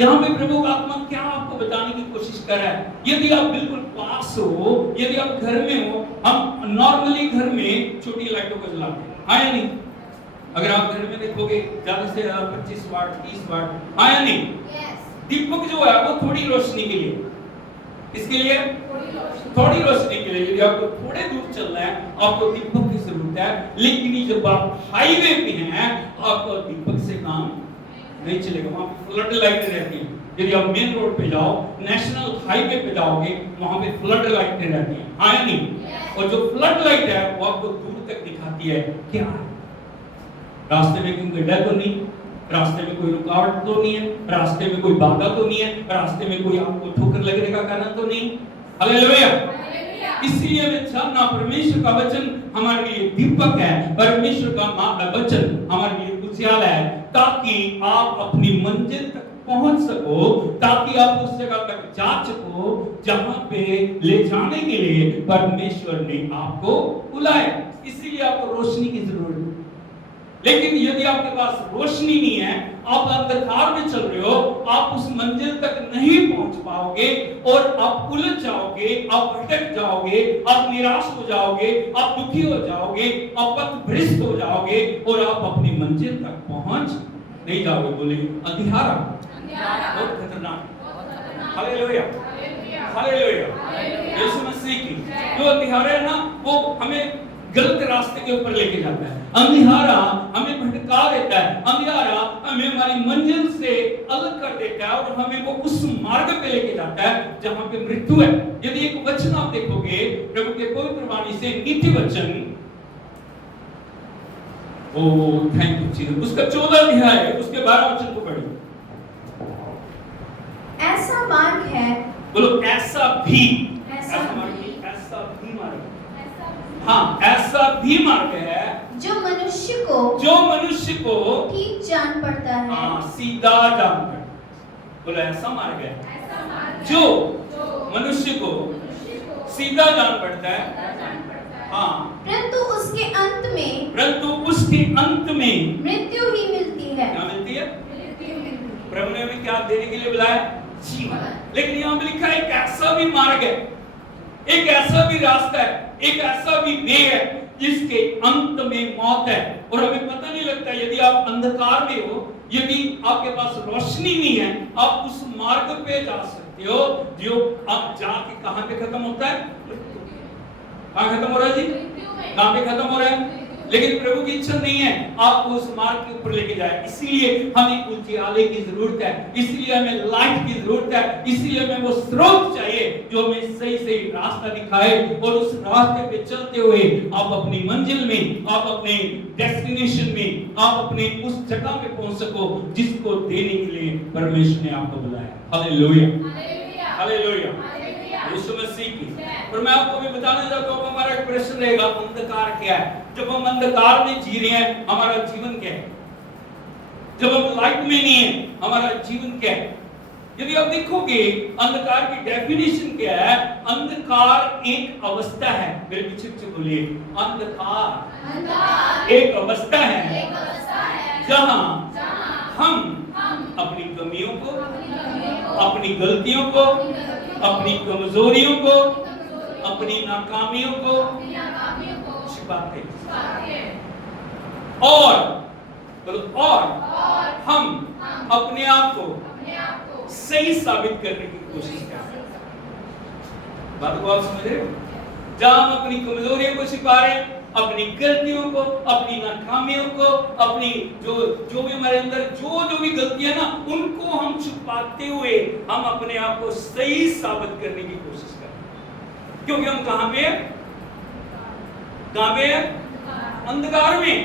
यहाँ पे प्रभु का आत्मा क्या आपको बताने की कोशिश कर रहा है? यदि आप बिल्कुल पास हो, यदि आप घर में हो, हम नॉर्मली घर में छोटी लाइटों को जलाते हैं, हाँ या नहीं? अगर आप घर में देखोगे ज्यादा से ज्यादा 25 वाट 30 वाट आया नहीं। दीपक जो है वो थोड़ी रोशनी के लिए, इसके लिए थोड़ी रोशनी के लिए, यदि आपको थोड़े दूर चलना है आपको दीपक की जरूरत है। लेकिन जब आप हाईवे पे हैं आपको दीपक से काम नहीं चलेगा, वहां पे फ्लड लाइटें रहती हैं। यदि आप मेन रोड पे जाओ, नेशनल हाईवे पे जाओगे, वहां पे फ्लड लाइटें रहती हैं, आया नहीं। और जो फ्लड लाइट है वो आपको दूर तक दिखाती है क्या है, रास्ते में कोई गड्ढा तो नहीं, रास्ते में कोई रुकावट तो नहीं है, रास्ते में कोई बाधा तो नहीं है, रास्ते में कोई आपको ठोकर लगने का कारण तो नहीं। हालेलुया। इसलिए मैं जानना परमेश्वर का वचन हमारे लिए दीपक है, परमेश्वर का वचन हमारे लिए उजियाला है, ताकि आप अपनी मंजिल तक पहुंच सको, ताकि आप उस जगह तक जा सको जहां पे ले जाने के लिए परमेश्वर ने आपको बुलाया। इसीलिए आपको रोशनी की जरूरत है। लेकिन यदि आपके पास रोशनी नहीं है, आप अंधकार में चल रहे हो, आप उस मंजिल तक नहीं पहुंच पाओगे और आप उलझ जाओगे, आप भटक जाओगे, आप निराश हो जाओगे, आप दुखी हो जाओगे, आप पथभ्रष्ट हो जाओगे और आप अपनी मंजिल तक पहुंच नहीं जाओगे। बोले अंधियारा बहुत खतरनाक। Hallelujah, hallelujah. यीशु मसीह की जो अंधियारा है ना, वो हमें गलत रास्ते के ऊपर लेके जाता है। अंधियारा हमें भटका देता है, अंधियारा हमें हमारी मंजिल से अलग कर देता है और हमें वो उस मार्ग पे लेके जाता है जहां पे मृत्यु है। यदि एक वचन आप देखोगे प्रभु के पवित्र वाणी से, नीति वचन, ओ थैंक यू जीसस, उसका 14 अध्याय है, उसके 12 वचन को पढ़िए। ऐसा मार्ग है, बोलो ऐसा भी, ऐसा मार्ग, ऐसा भी मार्ग, हाँ ऐसा भी मार्ग है जो मनुष्य को ठीक जान पड़ता है। हाँ सीधा जान पड़ता है। बोलो ऐसा मार्ग है जो मनुष्य को सीधा जान पड़ता है। हाँ परंतु उसके अंत में मृत्यु ही मिलती है। क्या मिलती है? प्रभु ने हमें क्या देने के लिए बुलाया? जीवन। लेकिन यहाँ पे लिखा है एक ऐसा भी मार्ग है, एक ऐसा भी रास्ता है, एक ऐसा भी वे है जिसके अंत में मौत है। और हमें पता नहीं लगता, यदि आप अंधकार में हो, यदि आपके पास रोशनी नहीं है, आप उस मार्ग पे जा सकते हो जो आप जाके कहां पे खत्म होता है? कहां खत्म हो रहा है जी? कहां पे खत्म हो रहा है? लेकिन प्रभु की इच्छा नहीं है आपको उस मार्ग के ऊपर लेके जाए। इसलिए हमें उजियाले की जरूरत है, इसलिए हमें लाइट की जरूरत है, इसलिए हमें वो स्रोत चाहिए जो हमें सही सही रास्ता दिखाए और उस रास्ते पे चलते हुए आप अपनी मंजिल में, आप अपने डेस्टिनेशन में, आप अपने उस जगह पे पहुंच सको जिसको देने के लिए परमेश्वर ने आपको बुलाया। हालेलुया, हालेलुया, यीशु मसीह की। और मैं आपको भी बताना चाहता हूँ, हमारा एक प्रश्न रहेगा, अंधकार क्या है? जब हम अंधकार में जी रहे हैं हमारा जीवन क्या है? जब हम लाइट में नहीं है हमारा जीवन क्या है? यदि आप देखोगे अंधकार की डेफिनेशन क्या है? अंधकार एक अवस्था है। मेरे पीछे पीछे बोलिए, अंधकार एक अवस्था है जहां हम अपनी कमियों को, अपनी गलतियों को, अपनी कमजोरियों को, अपनी नाकामियों को छिपाते हैं और हम अपने आप को सही साबित करने की कोशिश करते हैं। बात को आप समझ रहे हो? जहां हम अपनी कमजोरियों को छिपा रहे हैं, अपनी गलतियों को, अपनी नाकामियों को, अपनी जो भी हमारे अंदर जो भी गलतियां ना, उनको हम छुपाते हुए हम अपने आप को सही साबित करने की कोशिश करते हैं। क्योंकि हम कहां पे हैं? अंधकार में।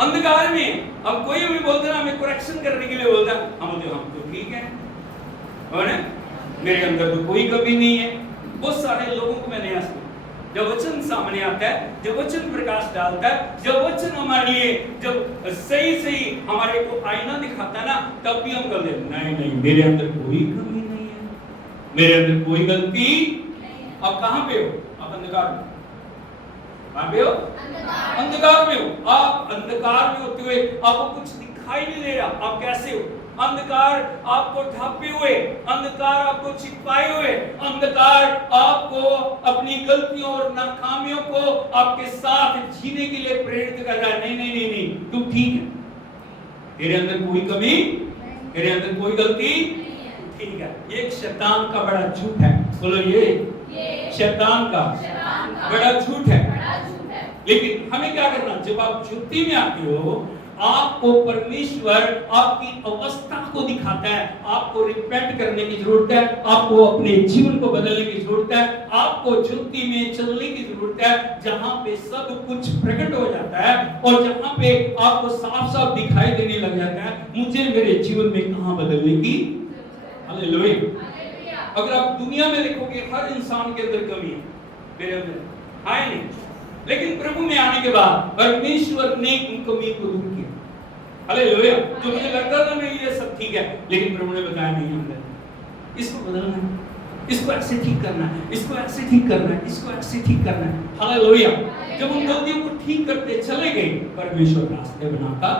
अंधकार में अब कोई भी बोलते ना, हमें करेक्शन करने के लिए बोलता है, हम तो ठीक है, और मेरे अंदर तो कोई कमी नहीं है। बहुत सारे लोगों को मैंने यहाँ जब वचन सामने आता है, जब वचन प्रकाश डालता है, जब वचन हमारे लिए जब सही हमारे को आईना दिखाता है ना, तब भी हम कहते हैं नहीं मेरे अंदर कोई कमी नहीं है, मेरे अंदर कोई गलती नहीं है। अब कहां पे हो? आप अंधकार में। कहां पे हो? अंधकार में हो। आप अंधकार में होते हुए आपको कुछ दिखाई नहीं दे रहा आप कैसे हो, अंधकार आपको ढांपे हुए, अंधकार आपको छिपाए हुए, अंधकार आपको अपनी गलतियों और नाकामियों को आपके साथ जीने के लिए प्रेरित कर रहा है। नहीं नहीं नहीं नहीं, तू ठीक है, तेरे अंदर कोई कमी, तेरे अंदर कोई गलती ठीक है। ये एक शैतान का बड़ा झूठ है, बोलो ये शैतान का बड़ा झूठ है। लेकिन हमें क्या करना, जब आप ज्योति में आते हो, आपको परमेश्वर आपकी अवस्था को दिखाता है, आपको रिपेंट करने की जरूरत है, आपको अपने जीवन को बदलने की जरूरत है, आपको ज्योति में चलने की जरूरत है, जहां पे सब कुछ प्रकट हो जाता है और जहां पे आपको साफ साफ दिखाई देने लग जाता है मुझे मेरे जीवन में कहां बदलने की। हालेलुया। अगर आप दुनिया में देखोगे हर इंसान के अंदर कमी है, मेरे अंदर है नहीं, लेकिन प्रभु में आने के बाद परमेश्वर ने उन कमी को दूर किया। हालेलुया। जो मुझे लगता था नहीं ये सब ठीक है, लेकिन प्रभु ने बताया नहीं, अंदर इसको बदलना है, इसको ऐसे ठीक करना है, इसको ऐसे ठीक करना है, इसको ऐसे ठीक करना है। हालेलुया। जब उन गलतियों को ठीक करते चले गए, परमेश्वर रास्ते बनाता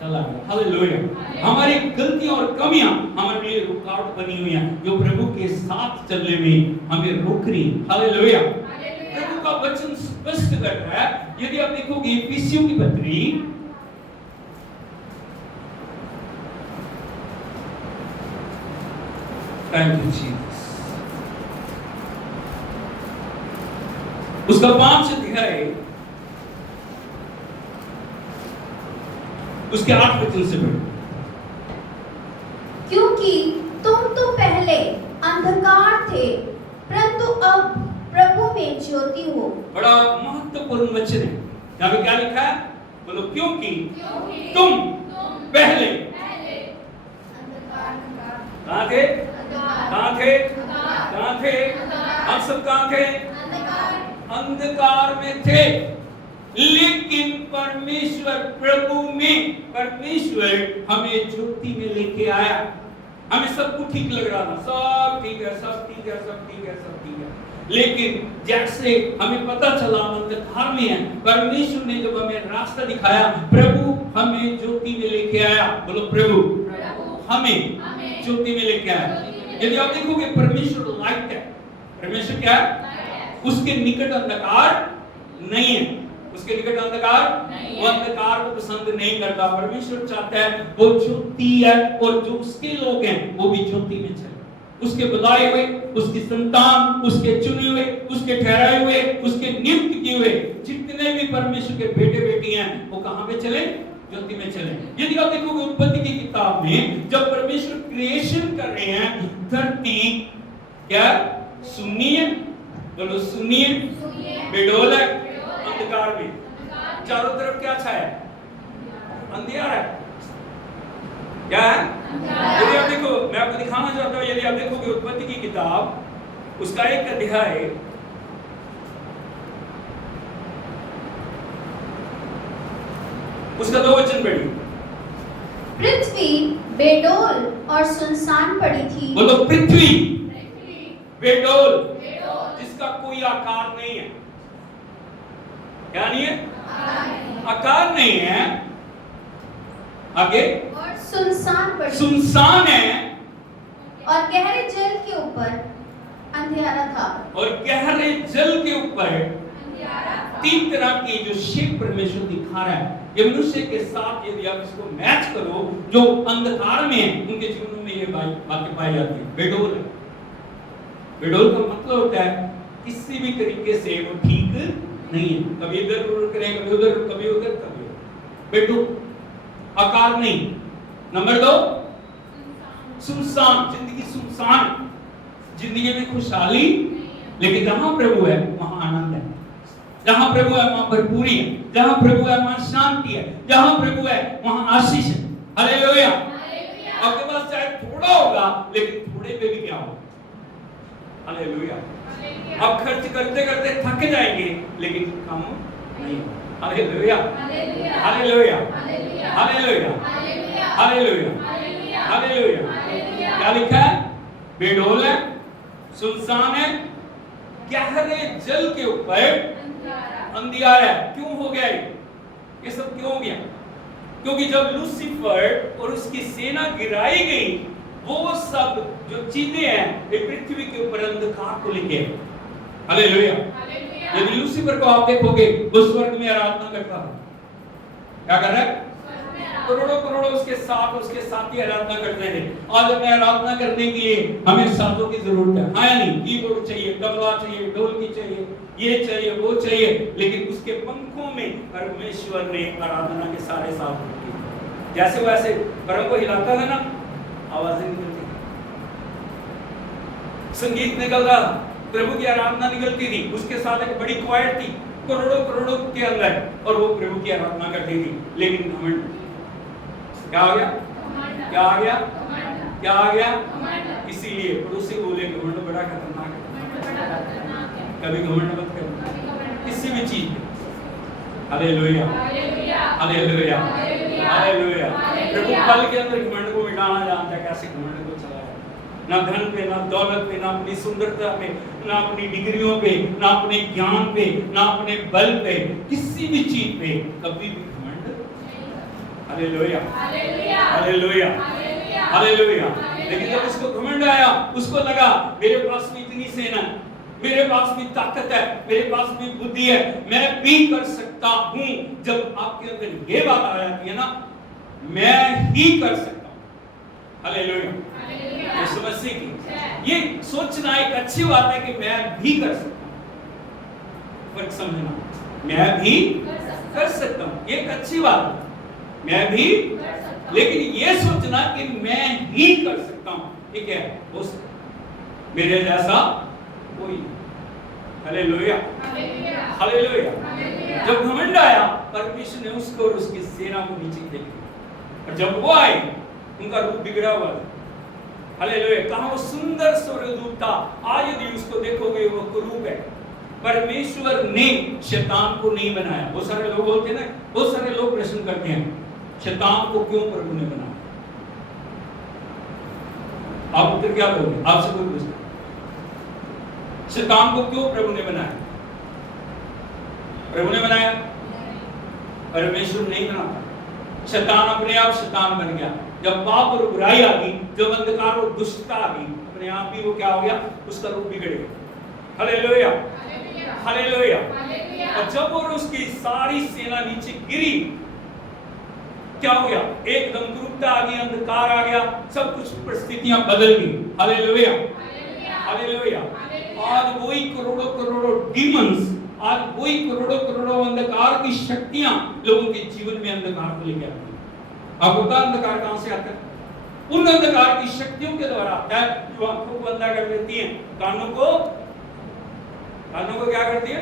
चला गया। हालेलुया। हमारी गलतियां और कमियां हमारे लिए रुकावट बनी हुई हैं, जो प्रभु के साथ चलने में हमें रोक रही। हालेलुया। प्रभु का वचन स्पष्ट करता है, यदि आप देखोगे इफिसियों की पत्री उसका 5 अध्याय उसके 8 वचन से पढ़ो। क्योंकि तुम तो पहले अंधकार थे, परंतु अब प्रभु में ज्योति हो। बड़ा महत्वपूर्ण वचन है। यहाँ पे क्या लिखा है, बोलो क्योंकि तुम पहले कहाँ थे, कहाँ थे, कहाँ थे, हम सब कहाँ थे, अंधकार में थे, लेकिन परमेश्वर प्रभु में परमेश्वर हमें ज्योति में लेके आया। हमें सब कुछ ठीक लग रहा था, सब ठीक है, सब ठीक है, सब ठीक है, सब ठीक है, लेकिन जैसे हमें पता चला अंधकार में है, परमेश्वर ने जब हमें रास्ता दिखाया, प्रभु हमें ज्योति में लेके आया। बोलो प्रभु हमें ज्योति में लेके आया। यदि आप देखोगे परमेश्वर लाइट है, परमेश्वर क्या है, उसके निकट अंधकार नहीं है, उसके निकट अंधकार, वो अंधकार को पसंद नहीं करता। परमेश्वर चाहता है वो ज्योति है और जो उसके लोग हैं वो भी ज्योति में चले, उसके बुलाए हुए, उसकी संतान, उसके चुने हुए, उसके ठहराए हुए, उसके नियुक्त किए हुए जितने भी परमेश्वर के बेटे बेटी हैं वो कहां पे चले, ज्योति में चले। यदि आप देखोगे उत्पत्ति की किताब में जब परमेश्वर क्रिएशन कर रहे हैं, धरती क्या सुनिए, बोलो सुनिए, बेडोल है, अंधकार में, चारों तरफ क्या छाया, अंधियारा है, क्या है। यदि आप देखो, मैं आपको दिखाना चाहता हूं, यदि आप देखोगे उत्पत्ति की किताब उसका 1 अध्याय उसका 2 वचन पढ़िए। पृथ्वी बेडौल और सुनसान पड़ी थी। बोलो पृथ्वी बेडौल, जिसका कोई आकार नहीं है, क्या नहीं है, आकार नहीं है, आगे और सुनसान पड़ी, सुनसान है, और गहरे जल के ऊपर अंधियारा था, और गहरे जल के ऊपर 3 तरह की जो शेप परमेश्वर दिखा रहा है। ये मनुष्य के साथ यदि आप इसको मैच करो, जो अंधकार में है उनके जीवन में ये बातें पाई जाती है। बेडौल है, बेडौल का मतलब होता है किसी भी तरीके से वो ठीक नहीं है, कभी इधर उधर करें, कभी उधर, कभी उधर, कभी बेडौल, आकार नहीं। नंबर 2 सुनसान, जिंदगी सुनसान, जिंदगी में खुशहाली, लेकिन जहां प्रभु है वहां आनंद है, जहां प्रभु है वहां भरपूरी है, जहां प्रभु है वहां शांति है, जहां प्रभु है वहां आशीष है। हालेलुया। आपके पास चाहे थोड़ा होगा, लेकिन थोड़े पे भी क्या होगा, हालेलुया। आप खर्च करते करते थक जाएंगे, लेकिन कम नहीं होगा। Hallelujah, hallelujah, hallelujah, hallelujah, hallelujah. क्या लिखा है, बेडौल है, सुनसान है, गहरे जल के ऊपर अंधियारा है। क्यों हो गया ये सब क्यों हो गया, क्योंकि जब लूसीफर और उसकी सेना गिराई गई, वो सब जो चीजें हैं ये पृथ्वी के ऊपर अंधकार को लेके आए। हालेलुया। यदि लूसीफर को आप देखोगे, वो स्वर्ग में आराधना करता है। क्या कर रहा है? करोड़ों करोड़ों उसके साथी आराधना करते हैं। आज हमें आराधना करने के लिए हमें साथों की जरूरत है, हाँ या नहीं? कीबोर्ड चाहिए, तबला चाहिए, ढोलकी चाहिए, ये चाहिए, वो चाहिए, लेकिन उसके पंखों में परमेश्वर ने आराधना के सारे साथ रखे। जैसे वैसे परम को हिलाता था ना, आवाजें निकलती, संगीत निकल रहा, प्रभु की आराधना निकलती थी, उसके साथ एक बड़ी क्वायर थी करोड़ों करोड़ों के अंदर, और वो प्रभु की आराधना करती थी। लेकिन घमंड क्या आ गया? क्या आ गया? क्या आ गया? इसीलिए पड़ोसी बोले घमंड बड़ा खतरनाक है। कभी घमंड मत करो किसी भी चीज में। Hallelujah, hallelujah, hallelujah. प्रभु पल के अंदर घमंड को मिटाना जानता है, कैसे घमंड को चलाया। ना धन पे, ना दौलत पे, ना अपनी सुंदरता पे, ना अपनी डिग्रियों पे, ना अपने ज्ञान पे, ना अपने बल पे, किसी भी चीज पे कभी भी घमंड। Hallelujah, hallelujah, hallelujah. लेकिन जब उसको घमंड आया, उसको लगा मेरे पास भी इतनी सेना, मेरे पास भी ताकत है, मेरे पास भी बुद्धि है, मैं भी कर सकता हूं। जब आपके अंदर ये बात आ जाती है ना, मैं ही कर सकता हूं। हालेलुया, यीशु मसीह की ये सोचना एक अच्छी बात है कि मैं भी कर सकता हूं। फर्क समझना, मैं भी कर सकता हूं, ये एक अच्छी बात है, मैं भी। लेकिन ये सोचना कि मैं ही कर सकता हूं, ठीक है, हो सकता मेरे जैसा कोई। Hallelujah, hallelujah. जब घमंड आया, परमेश्वर ने उसको और उसकी सेना को नीचे फेंक दिया, और जब वो आए, उनका रूप बिगड़ा हुआ था। हालेलुया। कहाँ वो सुंदर स्वर्गदूत था, आज यदि उसको देखोगे वो कुरूप है। परमेश्वर ने शैतान को नहीं बनाया। बहुत सारे लोग बोलते हैं ना, बहुत सारे लोग प्रश्न करते हैं शैतान को क्यों प्रभु ने बनाया? आप उत्तर क्या दोगे? आपसे कोई पूछे शैतान को क्यों प्रभु ने बनाया? प्रभु ने बनाया, परमेश्वर नहीं बनाता। शैतान अपने आप शैतान बन गया। जब पाप और बुराई आ गई, जब अंधकार और दुष्टता आ गई, अपने आप ही वो क्या हो गया? उसका रूप बिगड़ गया। Hallelujah, hallelujah. और जब वो उसकी सारी सेना नीचे गिरी, क्या हो गया? एकदम क्रूरता आ गई, अंधकार आ गया, सब कुछ परिस्थितियां बदल गई। Hallelujah, hallelujah. आज वही करोड़ों करोड़ों डीमंस, आज वही करोड़ों करोड़ों अंधकार की शक्तियां लोगों के जीवन में अंधकार को लेकर आती हैं। आपको पता अंधकार कहां से आता है? उन अंधकार की शक्तियों के द्वारा आता है जो आंखों को अंधा कर देती हैं, कानों को क्या करती है?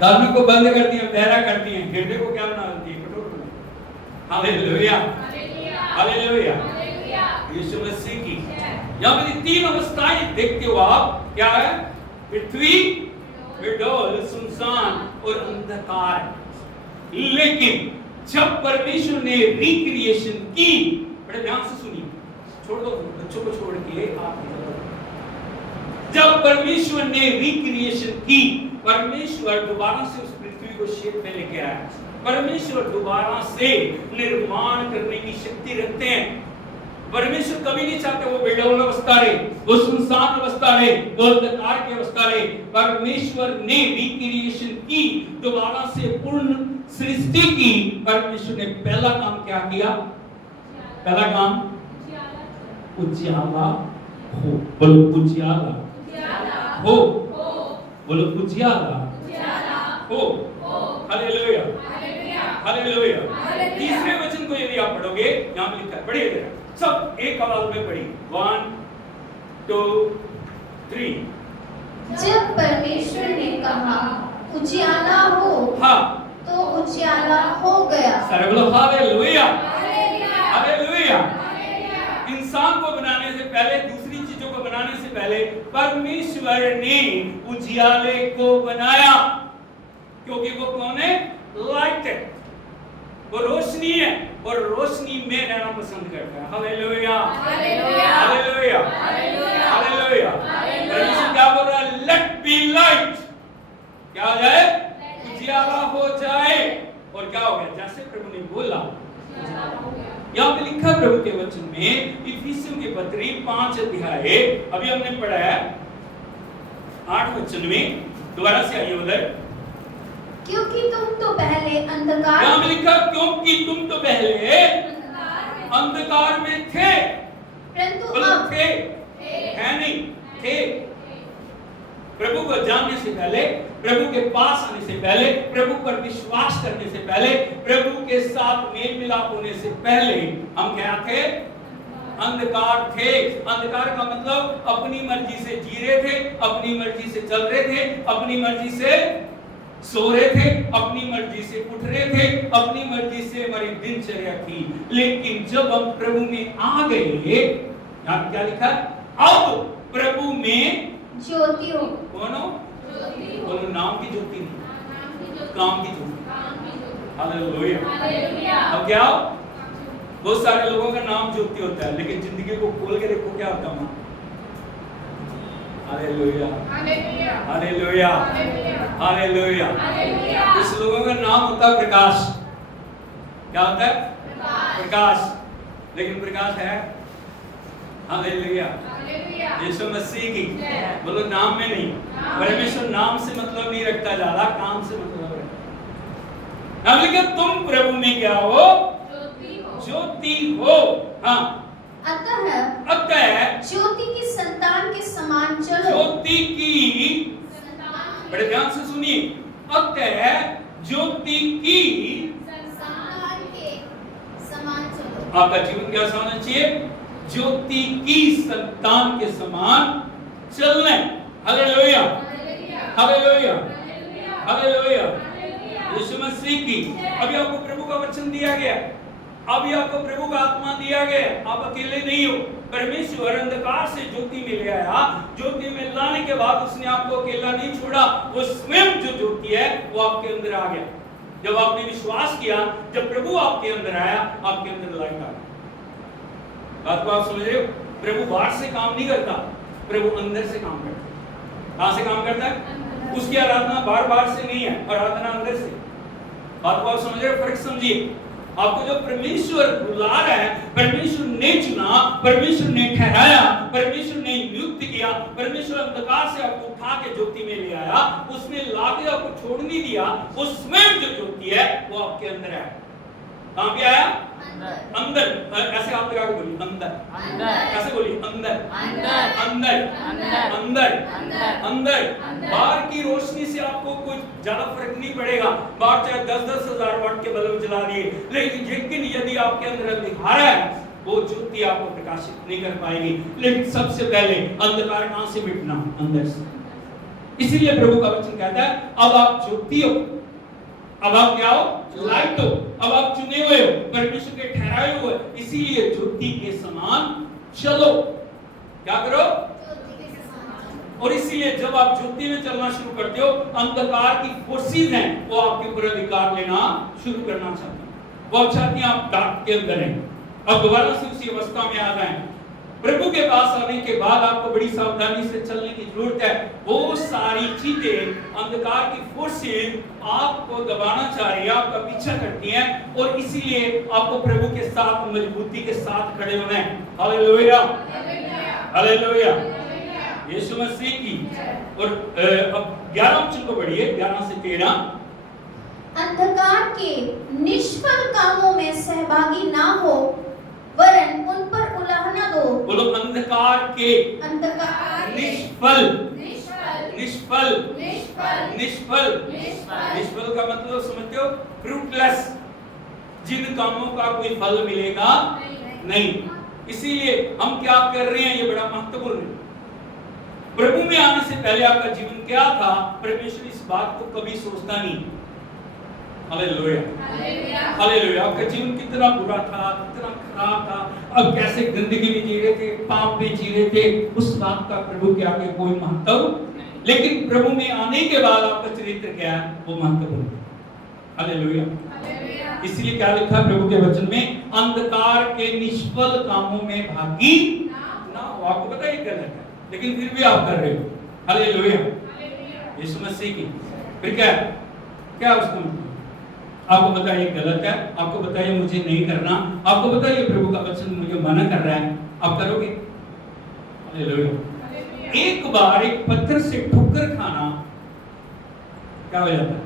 कानों को बंद करती हैं, बहरा करती हैं, हृदय को क्या बना देती है? कठोर बना देती है। हालेलुया, हालेलुया, यीशु मसीह की। यहाँ पे तीन अवस्थाएं देखते हो आप, क्या है? पृथ्वी, विडोल, सुनसान और अंधकार। लेकिन जब परमेश्वर ने रिक्रिएशन की, बड़े ध्यान से सुनिए, छोड़ दो बच्चों को छोड़ के आप, जब परमेश्वर ने रिक्रिएशन की, परमेश्वर दोबारा से उस पृथ्वी को शेप में लेके आया। परमेश्वर दोबारा से निर्माण करने की शक्ति रखते हैं। परमेश्वर कभी नहीं चाहते वो बेडौल अवस्था रहे, वो सुनसान अवस्था रहे, वो अंधकार की अवस्था रहे। परमेश्वर ने रिक्रिएशन की, दोबारा से पूर्ण सृष्टि की। परमेश्वर ने पहला काम क्या किया? पहला काम उजियाला हो। बोलो उजियाला हो, बोलो उजियाला हो। Hallelujah, hallelujah. तीसरे वचन को यदि आप पढ़ोगे, यहां लिखा है, पढ़िए सब एक आवाज में पढ़िए। 1 2 3। जब परमेश्वर ने कहा उजियाला हो, हाँ, तो उजियाला हो गया। सारे बोलो हालेलुया, हालेलुया। इंसान को बनाने से पहले, दूसरी चीजों को बनाने से पहले परमेश्वर ने उजियाले को बनाया, क्योंकि वो कौन है? लाइट है, वो रोशनी है, और रोशनी में रहना पसंद करता है। Hallelujah, hallelujah, hallelujah, hallelujah. परमेश्वर क्या बोल रहा है? Let be light. क्या हो जाए? उजियाला हो जाए। और क्या हो गया? जैसे प्रभु ने बोला। यहाँ पे लिखा प्रभु के वचन में इफिसियों के पत्री 5 अध्याय, अभी हमने पढ़ा है 8 वचन में, दोबारा से आइए उधर। क्योंकि तुम तो पहले अंधकार यहाँ पे लिखा क्योंकि तुम तो पहले अंधकार में थे, परंतु बोलो अब थे, है नहीं, थे। प्रभु को जानने से पहले, प्रभु के पास आने से पहले, प्रभु पर विश्वास करने से पहले, प्रभु के साथ मेल मिलाप होने से पहले हम क्या थे? अंधकार थे। अंधकार का मतलब अपनी मर्जी से जी रहे थे, अपनी मर्जी से चल रहे थे, अपनी मर्जी से सो रहे थे, अपनी मर्जी से उठ रहे थे, अपनी मर्जी से हमारी दिनचर्या थी। लेकिन जब हम प्रभु में आ गए, यहाँ क्या लिखा? अब प्रभु में ज्योति हो। कौन हो? बोलो नाम की ज्योति नहीं, काम की ज्योति। हालेलुया। अब क्या हो? बहुत सारे लोगों का नाम ज्योति होता है, लेकिन जिंदगी को खोल के देखो क्या होता है। Hallelujah, hallelujah, hallelujah. कुछ लोगों का नाम होता है प्रकाश। क्या होता है? प्रकाश। लेकिन प्रकाश है? हालेलुया, यीशु मसीह की। बोलो नाम में नहीं। परमेश्वर नाम से मतलब नहीं रखता, ज्यादा काम से मतलब रखता है। लेकिन तुम प्रभु में क्या हो? ज्योति हो। हाँ, अतः ज्योति की संतान के समान चलो। ज्योति की, बड़े ध्यान से सुनिए, अतः ज्योति की संतान के समान चलो। आपका जीवन कैसा होना चाहिए? ज्योति की संतान के समान चलना। Hallelujah, hallelujah, hallelujah. Yeshu Masih की। अभी आपको प्रभु का वचन दिया गया, अभी आपको प्रभु का आत्मा दिया गया। आप अकेले नहीं हो। परमेश्वर अंधकार से ज्योति में ले आया। ज्योति में लाने के बाद उसने आपको अकेला नहीं छोड़ा, वो स्वयं जो ज्योति है वो आपके अंदर आ गया। जब आपने विश्वास किया, जब प्रभु आपके अंदर आया, आपके अंदर लाइट आ गई। बात को आप समझ रहे हो? प्रभु बाहर से काम नहीं करता, प्रभु अंदर से काम करता है। कहां से काम करता है? उसकी आराधना बाहर से नहीं है, आराधना अंदर से। बात को आप समझ रहे हो? फर्क समझिए। आपको जो परमेश्वर बुला रहा है, परमेश्वर ने चुना, परमेश्वर ने ठहराया, परमेश्वर ने नियुक्त किया, परमेश्वर अंधकार से आपको उठा के ज्योति में ले आया, उसमें लाके आपको छोड़ नहीं दिया। वो स्वयं जो ज्योति है वो आपके अंदर है। कहां पे आया? अंदर। ऐसे आप लगा के बोलिए अंदर। कैसे बोलिए? अंदर, अंदर, अंदर, अंदर। बाहर की रोशनी से आपको कुछ ज्यादा फर्क नहीं पड़ेगा। बाहर चाहे 10-10 हजार वाट के बल्ब जला दिए, लेकिन यदि आपके अंदर अंधकार है, वो ज्योति आपको प्रकाशित नहीं कर पाएगी। लेकिन सबसे पहले अंधकार कहां से मिटना? अंदर से। इसीलिए प्रभु का वचन कहता है, अब आप ज्योति हो, अब आप क्या हो? लाइट हो, अब आप चुने हुए हो, परमेश्वर के ठहराए हुए। इसीलिए ज्योति के समान चलो। क्या करो? और इसीलिए जब आप ज्योति में चलना शुरू करते हो, अंधकार की फोर्सेस हैं वो आपके ऊपर अधिकार लेना शुरू करना चाहते हैं। वो चाहती हैं आप डार्क के अंदर हैं, अब दोबारा से उसी अवस्था में आ जाएं। प्रभु के पास आने के बाद आपको बड़ी सावधानी से चलने की जरूरत है। वो सारी चीजें, अंधकार की फोर्सेस आपको दबाना चाह रही है, आपका पीछा करती हैं, और इसीलिए आपको प्रभु के साथ मजबूती के साथ खड़े होना है। हालेलुया, हालेलुया, यीशु मसीह की। और अब 11 वचन को पढ़िए, 11 से 13। अंधकार के निष्फल कामों में सहभागी ना हो, वरन उन पर उलाहना दो। बोलो अंधकार के निष्फल, निष्फल, निष्फल, निष्फल का मतलब समझते हो? फ्रूटलेस, जिन कामों का कोई फल मिलेगा नहीं। इसीलिए हम क्या कर रहे हैं, ये बड़ा महत्वपूर्ण है। प्रभु में आने से पहले आपका जीवन क्या था, परमेश्वर इस बात को कभी सोचता नहीं। Hallelujah, hallelujah. आपका जीवन कितना बुरा था, कितना खराब था, अब कैसे गंदगी में जी रहे थे, पाप में जी रहे थे, उस बात का प्रभु के आगे कोई महत्व। लेकिन प्रभु में आने के बाद आपका चरित्र क्या है, वो महत्वपूर्ण है। हालेलुया। इसलिए क्या लिखा है प्रभु के वचन में? अंधकार के निष्फल कामों में भागी ना हो। आपको पता है ये गलत है, लेकिन फिर भी आप कर रहे हो। हालेलुया, यीशु मसीह की। फिर क्या क्या उसका मतलब? आपको पता है ये गलत है, आपको पता है मुझे नहीं करना, आपको पता है ये प्रभु का वचन मुझे मना कर रहा है, आप करोगे? हालेलुया। एक बार एक पत्थर से ठोकर खाना क्या हो जाता है?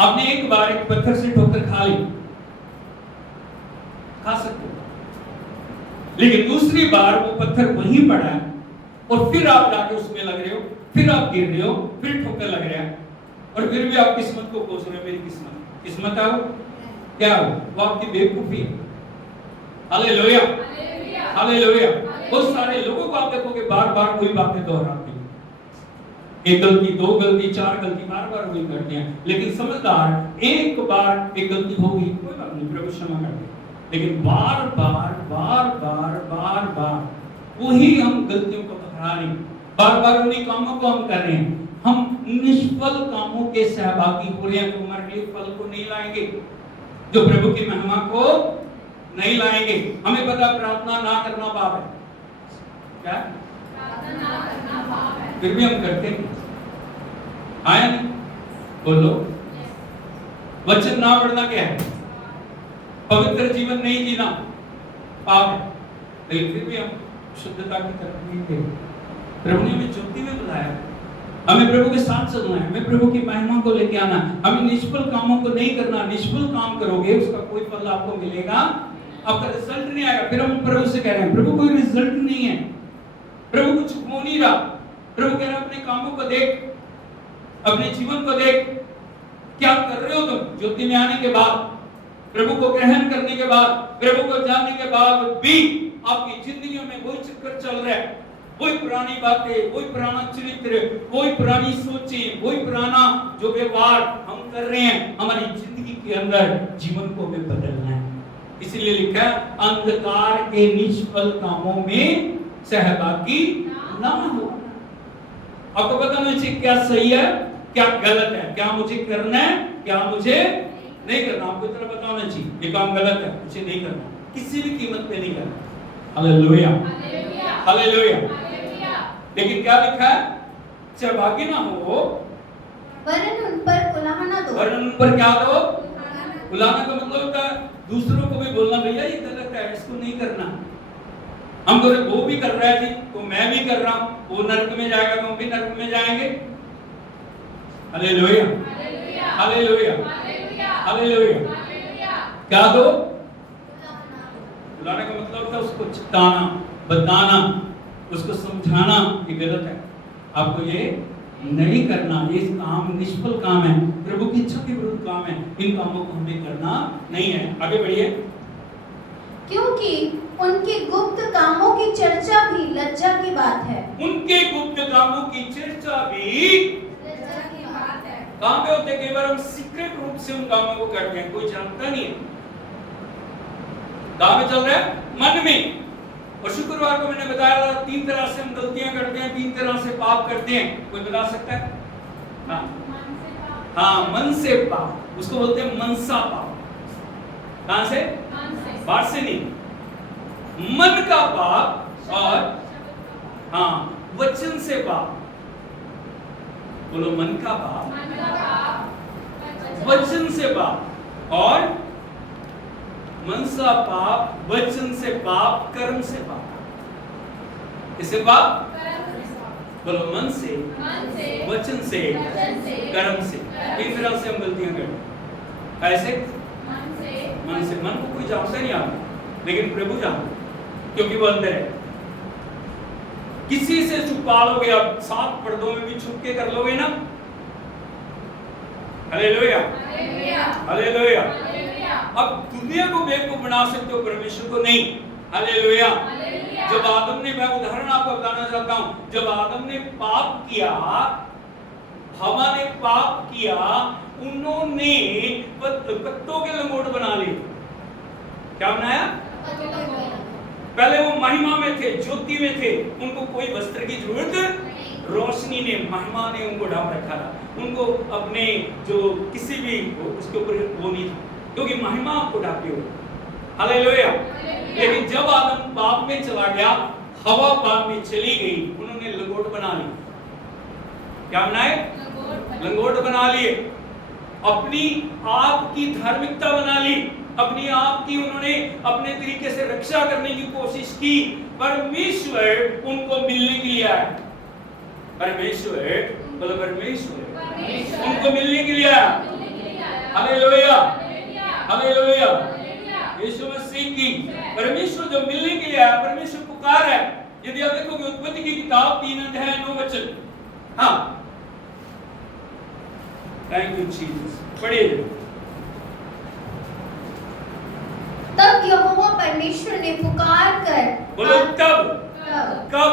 आपने एक बार एक पत्थर से ठोकर खा ली, खा सकते हो, लेकिन दूसरी बार वो पत्थर वहीं पड़ा है और फिर आप जाके उसमें लग रहे हो, फिर आप गिर रहे हो, फिर ठोकर लग रहा है और फिर भी आप किस्मत को कोस रहे हो, मेरी किस्मत है वो, क्या हो? वो आपकी बेवकूफी है। Hallelujah, hallelujah. बहुत सारे लोगों को आप देखोगे बार बार वही बातें दोहराते हैं, एक गलती, दो गलती, चार गलती, बार बार वही करते हैं। लेकिन समझदार एक बार एक गलती होगी, कोई बात नहीं, प्रभु क्षमा कर दे, लेकिन बार बार बार बार बार बार वही हम गलतियों को दोहरा रहे हैं, बार बार उन्हीं कामों को हम कर रहे हैं, हम निष्फल कामों के सहभागी हो रहे हैं, तो हमारे लिए फल को नहीं लाएंगे, जो प्रभु की महिमा को नहीं लाएंगे। हमें पता प्रार्थना ना करना पाप है, क्या प्रार्थना ना करना पाप है, फिर भी हम करते हैं, आया नहीं? बोलो, वचन ना पढ़ना क्या है? पवित्र जीवन नहीं जीना पाप है, लेकिन फिर भी हम शुद्धता की तरफ नहीं थे। प्रभु ने हमें ज्योति में बुलाया, हमें प्रभु के साथ चलना है, हमें प्रभु की महिमा को लेके आना है, हमें निष्फल कामों को नहीं करना। निष्फल काम करोगे उसका कोई फल आपको मिलेगा, आपका रिजल्ट नहीं आएगा। फिर हम प्रभु से कह रहे हैं प्रभु कोई रिजल्ट नहीं है, प्रभु कुछ हो नहीं रहा। प्रभु कह रहा है अपने कामों को देख, अपने जीवन को देख, क्या कर रहे हो तुम? ज्योति में आने के बाद, प्रभु को ग्रहण करने के बाद, प्रभु को जानने के बाद भी आपकी जिंदगी में वही चक्कर चल रहा है, वही पुरानी बातें, वही पुराना चरित्र, वही पुरानी सोचें, वही पुराना जो व्यवहार हम कर रहे हैं। हमारी जिंदगी के अंदर जीवन को हमें बदलना है, इसलिए लिखा है अंधकार के निष्फल कामों में सहभागी ना हो। आपको पता नहीं चाहिए क्या सही है, क्या गलत है, क्या मुझे करना है, क्या मुझे नहीं करना। आपको इतना पता होना चाहिए ये काम गलत है, मुझे नहीं करना, किसी भी कीमत पे नहीं करना। Hallelujah, hallelujah. लेकिन क्या लिखा है? सहभागी ना हो, वरन उन पर उलाहना दो। वरन उन पर क्या दो? उलाहना का मतलब होता है दूसरों को भी बोलना, भैया ये गलत है, इसको नहीं करना। हम तो वो भी कर रहा है जी, तो मैं भी कर रहा हूं, वो नरक में जाएगा तो हम भी नरक में जाएंगे। Hallelujah, hallelujah, hallelujah. क्या दो? बुलाने का मतलब था उसको चिताना, बताना, उसको समझाना कि गलत है, आपको ये नहीं करना, ये काम निष्फल काम है, प्रभु की इच्छा के विरुद्ध काम है, इन कामों को हमें करना नहीं है। आगे बढ़िए। क्योंकि उनके गुप्त कामों की चर्चा भी लज्जा की बात है। उनके गुप्त कामों की चर्चा भी लज्जा की बात है। कहां पे होते? कई बार हम सीक्रेट रूप से उन कामों को करते हैं, कोई जानता नहीं है। कहां पे चल रहा है? मन में। और शुक्रवार को मैंने बताया था 3 तरह से हम गलतियां करते हैं, 3 तरह से पाप करते हैं। कोई बता सकता है? हाँ, मन से पाप, उसको बोलते हैं मनसा पाप। कहां से? बाहर से नहीं, मन का पाप और हाँ वचन से पाप। बोलो, मन का पाप, वचन से पाप, और मनसा पाप, वचन से पाप, कर्म से पाप। किससे पाप? बोलो, मन से, वचन से, कर्म से। 3 तरह से हम गलतियां करते हैं। कैसे? मन से। मन को कोई जानता नहीं आता, लेकिन प्रभु जानता, क्योंकि वो अंदर है। किसी से छुपा लोगे आप, 7 पर्दों में भी छुप के कर लोगे ना। Hallelujah, hallelujah. अब दुनिया को बेवकूफ बना सकते हो, परमेश्वर को नहीं। हालेलुया। जब आदम ने, मैं उदाहरण आपको बताना चाहता हूं, जब आदम ने पाप किया, हवा ने पाप किया, उन्होंने पत्तों के लंगोट बना लिए। क्या बनाया? पहले वो महिमा में थे, ज्योति में थे, उनको कोई वस्त्र की जरूरत, रोशनी ने, महिमा ने उनको ढांप रखा था। उनको अपने जो किसी भी उसके ऊपर वो नहीं था, क्योंकि महिमा आपको ढांपी हो। हालेलुया। लेकिन जब आदम पाप में चला गया, हवा पाप में चली गई, उन्होंने लंगोट बना ली। क्या बनाए? लंगोट बना लिए। अपनी आप की धार्मिकता बना ली, अपनी आप की उन्होंने अपने तरीके से रक्षा करने की कोशिश की। परमेश्वर उनको मिलने के लिए आया। परमेश्वर बोलो, परमेश्वर उनको मिलने के लिए आया। Hallelujah, hallelujah. यीशु मसीह की परमेश्वर जो मिलने के लिए आया, परमेश्वर पुकार है। यदि आप देखोगे उत्पत्ति की किताब 3:9 हाँ, थैंक यू जीसस, पढ़िए। तब यहोवा परमेश्वर ने पुकार कर, बोलो तब, कब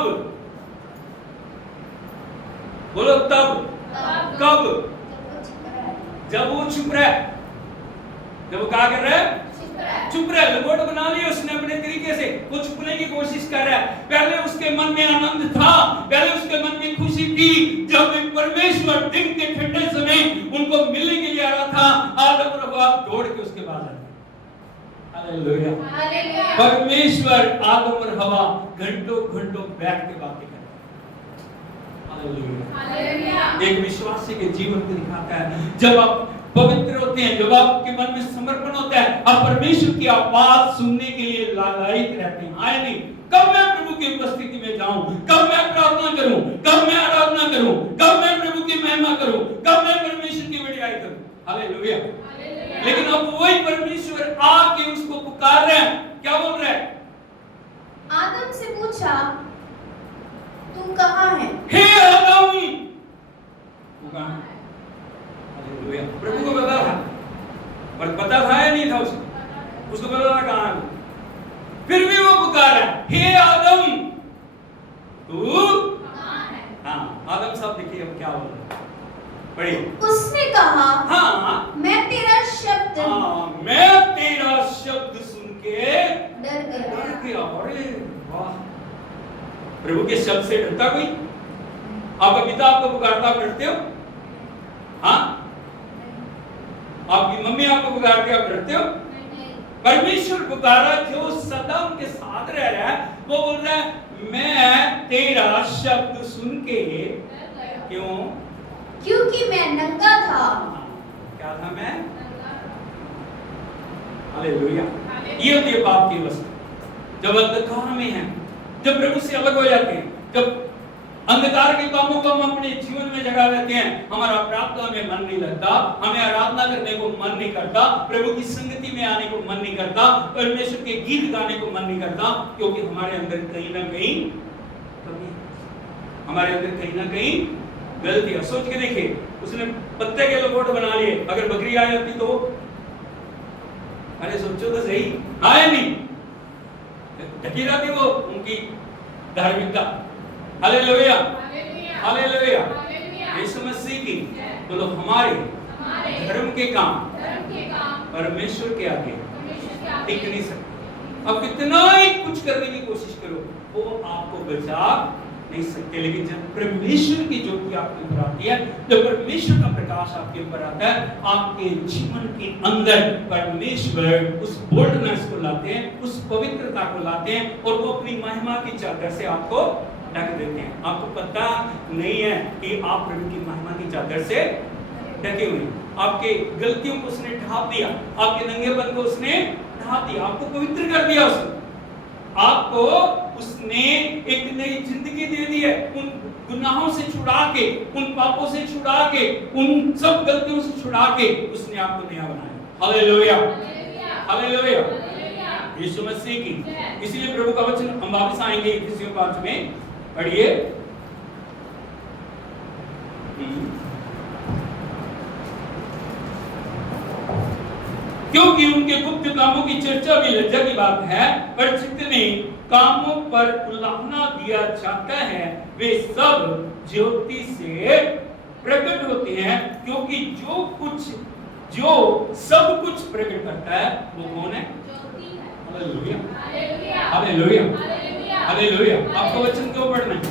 बोलो, तब कब, जब वो चुप रहा है। जब वो क्या कर रहा है? चुप रहा है। लंगोट बना लिया उसने अपने तरीके से, वो छुपने की कोशिश कर रहा है। पहले उसके मन में आनंद था, पहले उसके मन में खुशी थी जब परमेश्वर दिन के ठंडे समय उनको मिलने के लिए आ रहा था। आदम और हव्वा दौड़ के उसके पास आए। हालेलुया, परमेश्वर आदम और हव्वा घंटों घंटों बैठ के बातें करते हैं। हालेलुया। एक विश्वासी के जीवन को दिखाता है। जब आप पवित्र होते हैं, जब आपके मन में समर्पण होता है, आप परमेश्वर की आवाज सुनने के लिए लालायित रहते हैं। आए नहीं, कब मैं प्रभु की उपस्थिति में जाऊं, कब मैं प्रार्थना करूं, कब मैं आराधना करूं, कब मैं प्रभु की महिमा करूं, कब मैं परमेश्वर की बड़ाई करूं। हालेलुया। लेकिन अब वही परमेश्वर आके उसको पुकार रहे हैं। क्या बोल रहे हैं? आदम से पूछा, तू कहाँ है? हे आदम, तू कहाँ है? हालेलुया। प्रभु को पता था, पर पता था या नहीं था उसको पता था कहाँ है। फिर भी वो पुकार है, हे आदम, तू कहाँ है? हाँ, आदम साहब देखिए अब क्या बोल रहे हैं, पढ़िए। उसने कहा, हाँ, मैं तेरा शब्द सुन के डर गया। अरे वाह, प्रभु के शब्द से डरता कोई? आपका पिता आपको पुकारता, आप डरते हो? हाँ, आपकी मम्मी आपको पुकारती, आप डरते हो? परमेश्वर पुकारा जो सदा उनके साथ रह रहा है, वो बोल रहा है मैं तेरा शब्द सुन के, क्यों? क्योंकि मैं नंगा था। क्या था मैं? हालेलुया। ये होती है पाप की अवस्था, जब अंधकार में है, जब प्रभु से अलग हो जाते हैं, जब अंधकार के कामों को हम अपने जीवन में जगा लेते हैं, हमारा प्रार्थना में मन नहीं लगता, हमें आराधना करने को मन नहीं करता, प्रभु की संगति में आने को मन नहीं करता, परमेश्वर के गीत गाने को मन नहीं करता, क्योंकि हमारे अंदर कहीं ना कहीं कमी, हमारे अंदर कहीं ना कहीं गलती है। सोच के देखिए, उसने पत्ते के लंगोट बना लिए, अगर बकरी आ जाती तो? अरे सोचो तो सही, आए नहीं, ढकी रहती वो उनकी धार्मिकता। Hallelujah, hallelujah. यीशु मसीह की बोलो, हमारे धर्म के काम परमेश्वर के आगे टिक नहीं सकते। अब कितना ही कुछ करने की कोशिश करो, वो आपको बचा नहीं सकते। लेकिन जब परमेश्वर की ज्योति आपके ऊपर आती है, जब परमेश्वर का प्रकाश आपके ऊपर आता है, आपके जीवन के अंदर परमेश्वर उस बोल्डनेस को लाते हैं, उस पवित्रता को लाते हैं, और वो अपनी महिमा की चादर से आपको ढक देते हैं। आपको पता नहीं है कि आप प्रभु की महिमा की चादर से ढके हुए। आपके गलतियों को उसने ढांप दिया, आपके नंगेपन को उसने ढांप दिया, आपको पवित्र कर दिया उसने, आपको उसने एक नई जिंदगी दे दी है। उन गुनाहों से छुड़ा के, उन पापों से छुड़ा के, उन सब गलतियों से छुड़ा के उसने आपको नया बनाया। Hallelujah, hallelujah. यीशु मसीह की, इसलिए प्रभु का वचन हम वापस आएंगे इफिसियों 5 में, पढ़िए। क्योंकि उनके गुप्त कामों की चर्चा भी लज्जा की बात है, पर जितने कामों पर उल्लाहना दिया जाता है वे सब ज्योति से प्रकट होते हैं, क्योंकि जो सब कुछ प्रकट करता है वो कौन है? Hallelujah, hallelujah, hallelujah. आपको वचन क्यों पढ़ना है?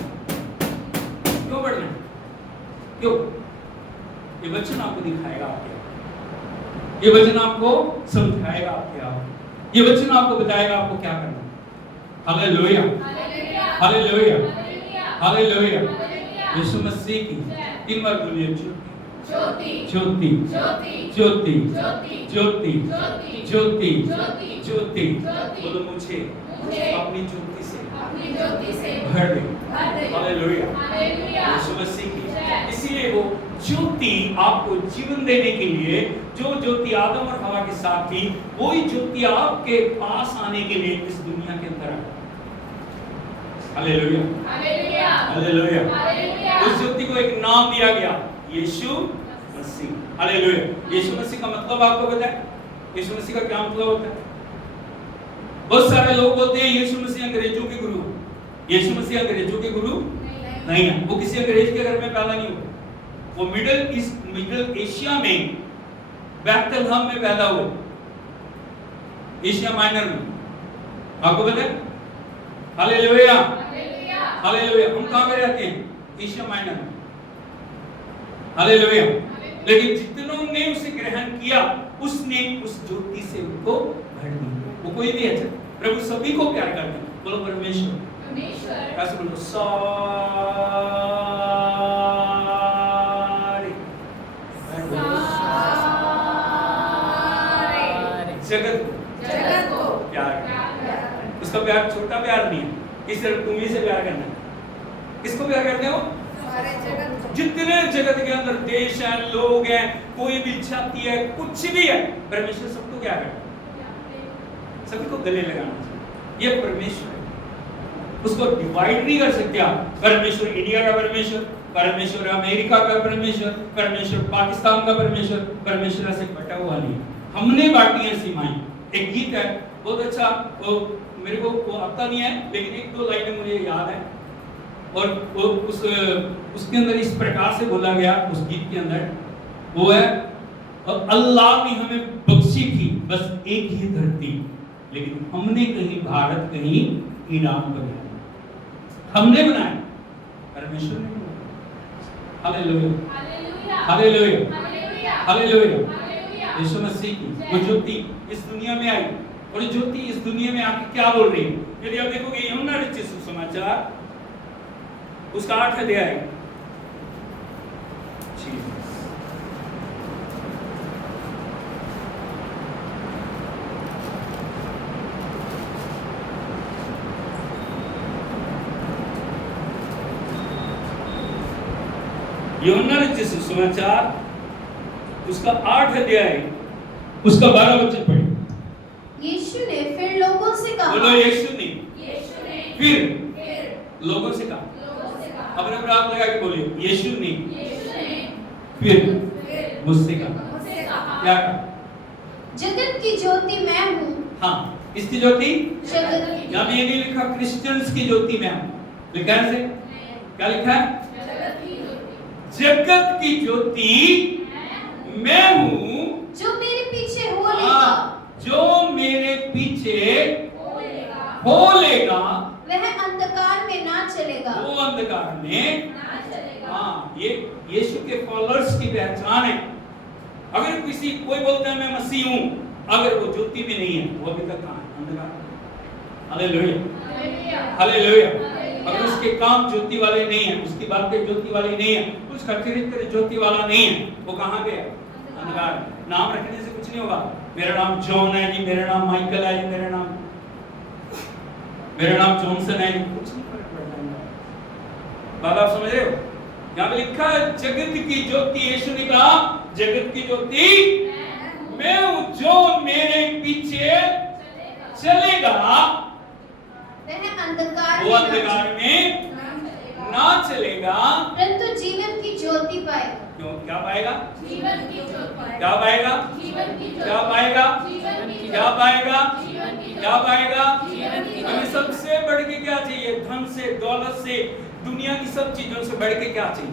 क्यों पढ़ना है? क्यों? ये वचन आपको दिखाएगा आपके, ये वचन आपको समझाएगा आपके आप, ये वचन आपको बताएगा आपको क्या करना है। Hallelujah, hallelujah, hallelujah. Yeshu Masih की 3 बार बोलिए, ज्योति ज्योति ज्योति ज्योति ज्योति ज्योति ज्योति ज्योति ज्योति ज्योति बोलो मुझे अपनी ज्योति से अपनी ज्योति से भर दे। भर दे। हालेलुया। हालेलुया। यीशु मसीह की। जय। इसीलिए वो ज्योति आपको जीवन देने के लिए, जो ज्योति आदम और हवा के साथ थी, वही ज्योति आपके पास आने के लिए इस दुनिया के अंदर आई। हालेलुया। हालेलुया। हालेलुया। हालेलुया। उस ज्योति को एक नाम दिया गया, यीशु मसीह। हालेलुया। यीशु मसीह का मतलब आपको पता है? यीशु मसीह का क्या मतलब होता है? बहुत सारे लोग बोलते हैं यीशु मसीह अंग्रेजों के गुरु। यीशु मसीह अंग्रेजों के गुरु नहीं है। वो किसी अंग्रेज के घर में पैदा नहीं हुआ। वो मिडिल एशिया में बैथलहम में पैदा हुए, एशिया माइनर में। आपको पता है? हालेलुया। हालेलुया। हालेलुया। हम कहां पे रहते हैं? एशिया माइनर में। हालेलुया। लेकिन जितनों ने उसे ग्रहण किया, उसने उस ज्योति से उनको भर दिया। वो कोई भी है, प्रभु सभी को प्यार करते हैं। बोलो परमेश्वर। परमेश्वर। कैसे बोलो? सारे जगत को प्यार करते। उसका प्यार छोटा प्यार नहीं है कि सिर्फ तुम ही से प्यार करना है। किसको प्यार करते हो? सारे जगत को। जितने जगत के अंदर देश हैं, लोग हैं, कोई भी जाति है, कुछ भी है, परमेश्वर सबको क्या करता है? सभी को गले लगाना चाहिए। ये परमेश्वर है, उसको डिवाइड नहीं कर सकते आप। परमेश्वर इंडिया का परमेश्वर, परमेश्वर अमेरिका का परमेश्वर, परमेश्वर पाकिस्तान का परमेश्वर, परमेश्वर ऐसे बटा हुआ नहीं। हमने बांटी है सीमाएं। एक गीत है बहुत अच्छा, वो मेरे को वो आता नहीं है, लेकिन एक दो लाइनें मुझे याद है। और वो उसके अंदर इस प्रकार से बोला गया, उस गीत के अंदर, वो है, और अल्लाह ने हमें बख्शी थी बस एक ही धरती, लेकिन हमने कहीं भारत, कहीं ईरान बनाया। हमने बनाया, परमेश्वर ने बनाया। Hallelujah. Hallelujah. Hallelujah. Hallelujah. Hallelujah. Hallelujah. Yeshu Masih की वो ज्योति इस दुनिया में आई, और ज्योति इस दुनिया में आके क्या बोल रही है? यदि आप देखोगे यूहन्ना रचित सुसमाचार उसका 8 अध्याय है। यूहन्ना रचित सुसमाचार उसका 8 अध्याय उसका 12 वचन पढ़िए। यीशु ने फिर लोगों से कहा। बोलो यीशु ने फिर लोगों से कहा। लोगों से कहा। अपने प्राप्त लगा के बोलिए, यीशु ने फिर मुझसे कहा। मुझसे कहा। क्या कहा? जगत की ज्योति मैं हूँ। हाँ, इसकी ज्योति, जगत की यहाँ पे ये नहीं लिखा क्रिश्चियंस की ज्योति मैं हूँ, लिखा है ऐसे? क्या लिखा है? जगत की ज्योति जगत की ज्योति मैं हूँ, जो मेरे पीछे हो लेगा। हाँ, जो मेरे पीछे हो हो लेगा, वह अंधकार में ना चलेगा। वो अंधकार में ना चलेगा। हाँ, ये यीशु के फॉलोअर्स की पहचान है। अगर कोई बोलता है मैं मसीह हूँ, अगर वो ज्योति भी नहीं है, वो अभी तक कहाँ है? अंधकार। हालेलुया। हालेलुया। अगर उसके काम ज्योति वाले नहीं है, उसकी बातें ज्योति वाली नहीं है, उसका चरित्र ज्योति वाला नहीं है, वो कहाँ गया? अंधकार। नाम रखने से कुछ नहीं होगा। मेरा नाम जॉन है जी, मेरा नाम माइकल है जी, मेरा नाम जॉनसन है जी, कुछ नहीं फर्क पड़ता है। बात आप समझ रहे हो? यहाँ पे लिखा है जगत की ज्योति, यीशु ने कहा जगत की ज्योति मैं हूँ, जो मेरे पीछे चलेगा वह अंधकार वो अंधकार में ना चलेगा, परंतु जीवन की ज्योति पाएगा। क्यों? क्या पाएगा? जीवन की ज्योति पाएगा। क्या पाएगा? जीवन की ज्योति। क्या पाएगा? जीवन की क्या पाएगा? जीवन की क्या पाएगा? जीवन की हमें सबसे बढ़ के क्या चाहिए? धन से, दौलत से, दुनिया की सब चीजों से बढ़ के क्या चाहिए?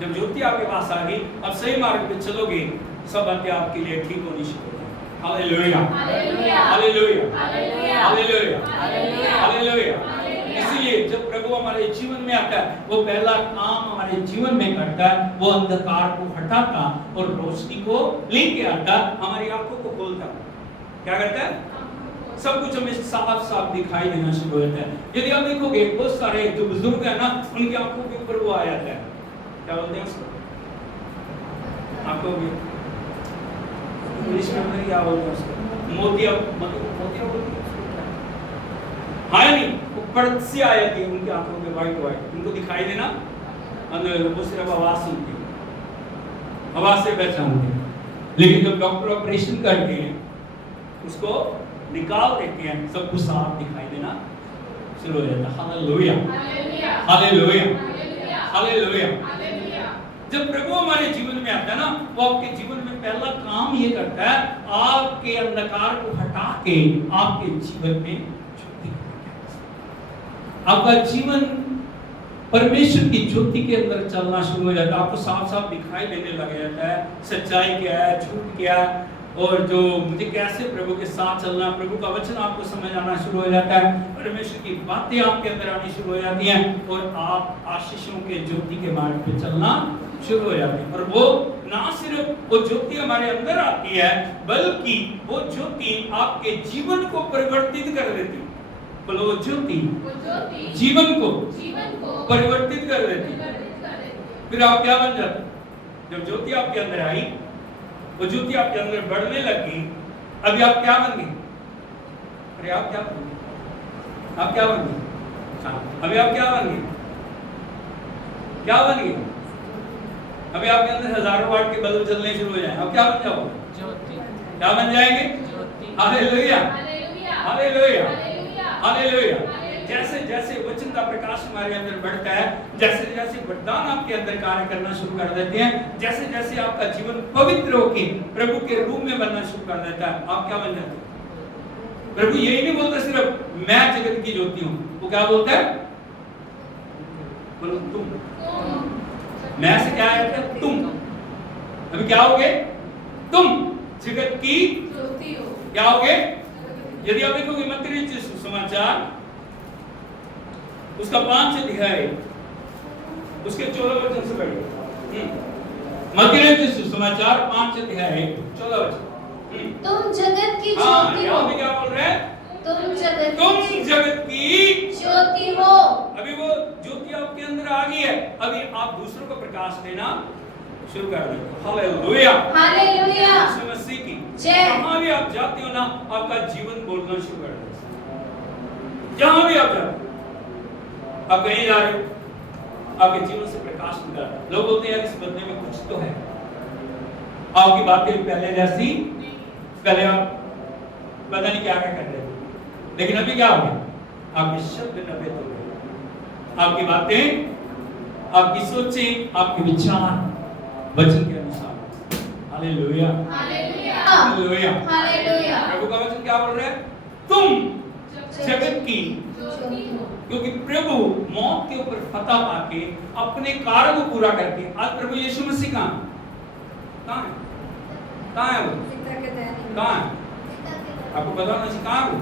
जब ज्योति आपके पास आ गई, अब सही मार्ग पे चलोगे, सब बातें आपके लिए ठीक होनी शुरू हो जाएंगी। Hallelujah. Hallelujah. Hallelujah. Hallelujah. Hallelujah. Hallelujah. Hallelujah. Hallelujah. इसलिए जब प्रभु हमारे जीवन में आता है, वो पहला काम हमारे जीवन में करता है, वो अंधकार को हटाता और रोशनी को लेके आता, हमारी आंखों को खोलता। क्या करता है? सब कुछ हमें साफ साफ दिखाई देना शुरू हो जाता है। यदि आप देखोगे बहुत सारे जो बुजुर्ग है ना, उनकी आंखों के ऊपर वो आ जाता है, क्या बोलते हैं उसको? आंखों में इंग्लिश में क्या बोलते हैं उसको, मोतिया मोतिया बोलते हैं उसको, हाँ नहीं, वो पर्दे से आ जाती है उनकी आंखों में, वाइट वाइट, उनको दिखाई देना अंदर, वो सिर्फ आवाज सुनती है, आवाज से पहचानते हैं। लेकिन जब डॉक्टर ऑपरेशन करते हैं उसको निकाल देते हैं, सब कुछ साफ दिखाई देना शुरू हो जाता है। Hallelujah hallelujah hallelujah. जब प्रभु हमारे जीवन में आता है ना, वो आपके जीवन में पहला काम ये करता है, आपके अंधकार को हटा के आपके जीवन में ज्योति, आपका जीवन परमेश्वर की ज्योति के अंदर चलना शुरू हो जाता है। आपको साफ साफ दिखाई देने लग जाता है सच्चाई क्या है, झूठ क्या है, और जो मुझे कैसे प्रभु के साथ चलना, प्रभु का वचन आपको समझ आना शुरू हो जाता है, परमेश्वर की बातें आपके अंदर आनी शुरू हो जाती हैं, और आप आशीषों के ज्योति के मार्ग पे चलना शुरू हो जाते हैं। और वो ना सिर्फ वो ज्योति हमारे अंदर आती है, बल्कि वो ज्योति आपके जीवन को परिवर्तित कर देती है। बोलो, वो ज्योति जीवन को परिवर्तित कर देती है। फिर आप क्या बन जाते? जब ज्योति आपके अंदर आई, वो ज्योति आपके अंदर बढ़ने लगी, अभी आप क्या बन गए? अरे आप क्या बन गए? आप क्या बन गए? अभी आप क्या बन गए? क्या बन गए? अभी आपके अंदर हजारों वाट के बल्ब जलने शुरू हो जाए, अब क्या बन जाओगे? ज्योति। क्या बन जाएंगे? Hallelujah hallelujah hallelujah. जैसे जैसे वचन का प्रकाश हमारे अंदर बढ़ता है, जैसे जैसे वरदान आपके अंदर कार्य करना शुरू कर देते हैं, जैसे जैसे आपका जीवन पवित्र होके प्रभु के रूप में बनना शुरू कर देता है, आप क्या बन जाते हैं? प्रभु यही नहीं बोलता सिर्फ मैं जगत की ज्योति हूं, वो क्या बोलता है? बोलो तुम। मैं से क्या है? तुम। अभी क्या होगे? तुम जगत की ज्योति हो। क्या होगे? यदि आप देखोगे मत्ती सुसमाचार उसका 5 अध्याय उसके 14 वचन से पढ़िए। मत्ती सुसमाचार 5 अध्याय 14 वचन। तुम जगत की ज्योति हो। यहाँ क्या बोल रहे हैं? तुम जगत की ज्योति हो। अभी वो ज्योति आपके अंदर आ गई है, अभी आप दूसरों को प्रकाश देना शुरू कर दो। Hallelujah hallelujah. यीशु मसीह की जय। जहां भी आप जाते हो ना, आपका जीवन बोलना शुरू कर दो। जहां भी आप जाते हो, आप कहीं जा रहे हो, आपके जीवन से प्रकाश निकल रहा है। लोग बोलते हैं यार इस बंदे में कुछ तो है, आपकी बातें पहले जैसी, पहले आप पता नहीं क्या क्या कर रहे थे, लेकिन अभी क्या हो गया? आपके शब्द नबे हो गए, आपकी बातें, आपकी सोचें, आपके विचार वचन के अनुसार। Hallelujah hallelujah hallelujah hallelujah. प्रभु का वचन क्या बोल रहा है? तुम जगत की ज्योति हो। क्योंकि प्रभु मौत के ऊपर फतह पाके अपने कार्य को पूरा करके, आज प्रभु यीशु मसीह कहां है? कहां है वो? कहां है? आपको पता होना चाहिए कहां वो?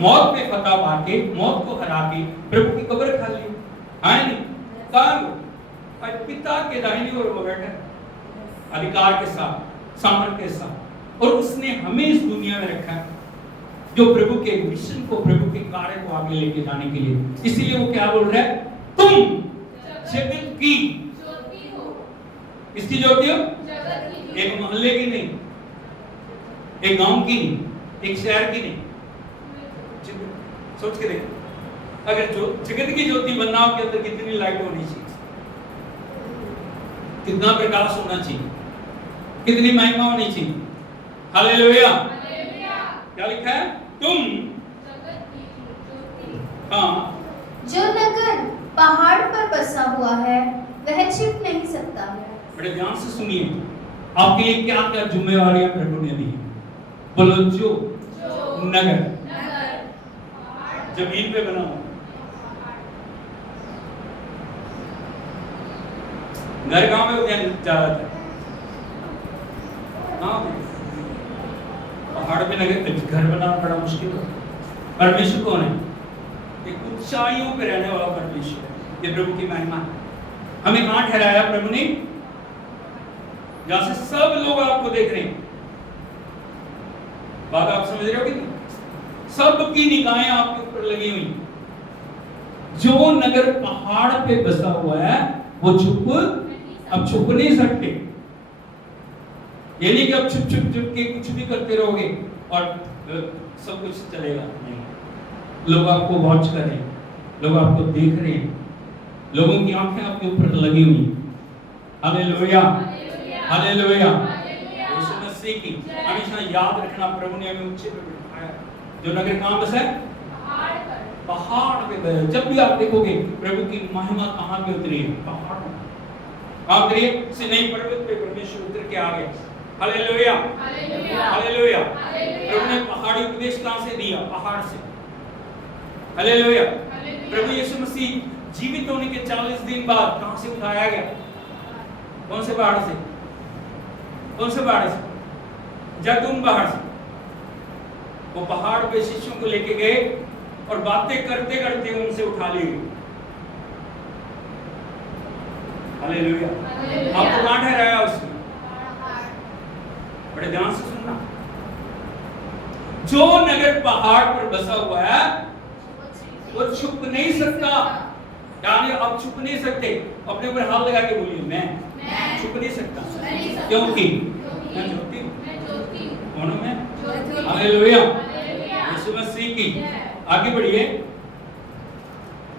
मौत पे फतह पाके, मौत को हरा के प्रभु की कब्र खाली है नहीं? कहां वो? पिता के दाहिनी ओर वो बैठा है, अधिकार के साथ, सामर्थ्य के साथ, और उसने हमें इस दुनिया में रखा है जो प्रभु के मिशन को, प्रभु के कार्य को आगे लेके जाने के लिए। इसीलिए वो क्या बोल रहा है? तुम जगत की ज्योति हो। किसकी ज्योति हो? जगत की। एक मोहल्ले की नहीं, एक गांव की नहीं, एक शहर की नहीं। सोच के देखो, अगर जो जगत की ज्योति बनना हो, के अंदर कितनी लाइट होनी चाहिए, कितना प्रकाश होना चाहिए, कितनी महिमा होनी चाहिए। Hallelujah hallelujah. क्या लिखा है? तुम जगत की ज्योति। हाँ। जो नगर पहाड़ पर बसा हुआ है वह छिप नहीं सकता। बड़े ध्यान से सुनिए, आपके लिए क्या क्या जिम्मेवारियां प्रभु ने दी। बोलो, जो नगर जमीन पे बना हो, घर गांव में होते हैं ज्यादातर, पहाड़ पे नगर घर बनाना बड़ा मुश्किल है। परमेश्वर कौन है? एक ऊंचाइयों पे रहने वाला परमेश्वर। ये प्रभु की महिमा है। हमें कहां ठहराया प्रभु ने? जहां से सब लोग आपको देख रहे हैं। बात आप समझ रहे हो कि सबकी निगाहें आपके ऊपर लगी हुई। जो नगर पहाड़ पे बसा हुआ है वो अब छुप नहीं सकते। ये नहीं कि अब छुप के कुछ भी करते रहोगे और सब कुछ चलेगा, नहीं। लोग आपको वॉच कर रहे हैं, लोग आपको देख रहे हैं, लोगों की आंखें आपके ऊपर लगी हुई। Hallelujah, hallelujah. यीशु मसीह की हमेशा याद रखना, प्रभु ने हमें ऊंचे पे बिठाया। जो नगर कहां बसा है? पहाड़ पे। जब भी आप देखोगे प्रभु की महिमा कहां पे उतरी है? पहाड़ में। कहां उतरी है? सिनाई पर्वत पे परमेश्वर उतर के आ गए। Hallelujah, hallelujah. प्रभु ने पहाड़ी उपदेश कहां से दिया? पहाड़ से। हालेलुया। प्रभु यीशु मसीह जीवित होने के 40 दिन बाद कहां से उठाया गया? कौन से पहाड़ से? कौन से पहाड़ से? जैतून पहाड़ से। वो पहाड़ पे शिष्यों को लेके गए और बातें करते करते उनसे उठा लिए। हालेलुया। आपको कहां ठहराया उसने? बड़े ध्यान से सुनना। जो नगर पहाड़ पर बसा हुआ है वो छुप नहीं सकता। यानी आप छुप नहीं सकते। अपने ऊपर हाथ लगा के बोलिए, मैं छुप नहीं सकता। क्योंकि मैं ज्योति हूं। मैं हालेलुया, यीशु मसीह की। आगे बढ़िए।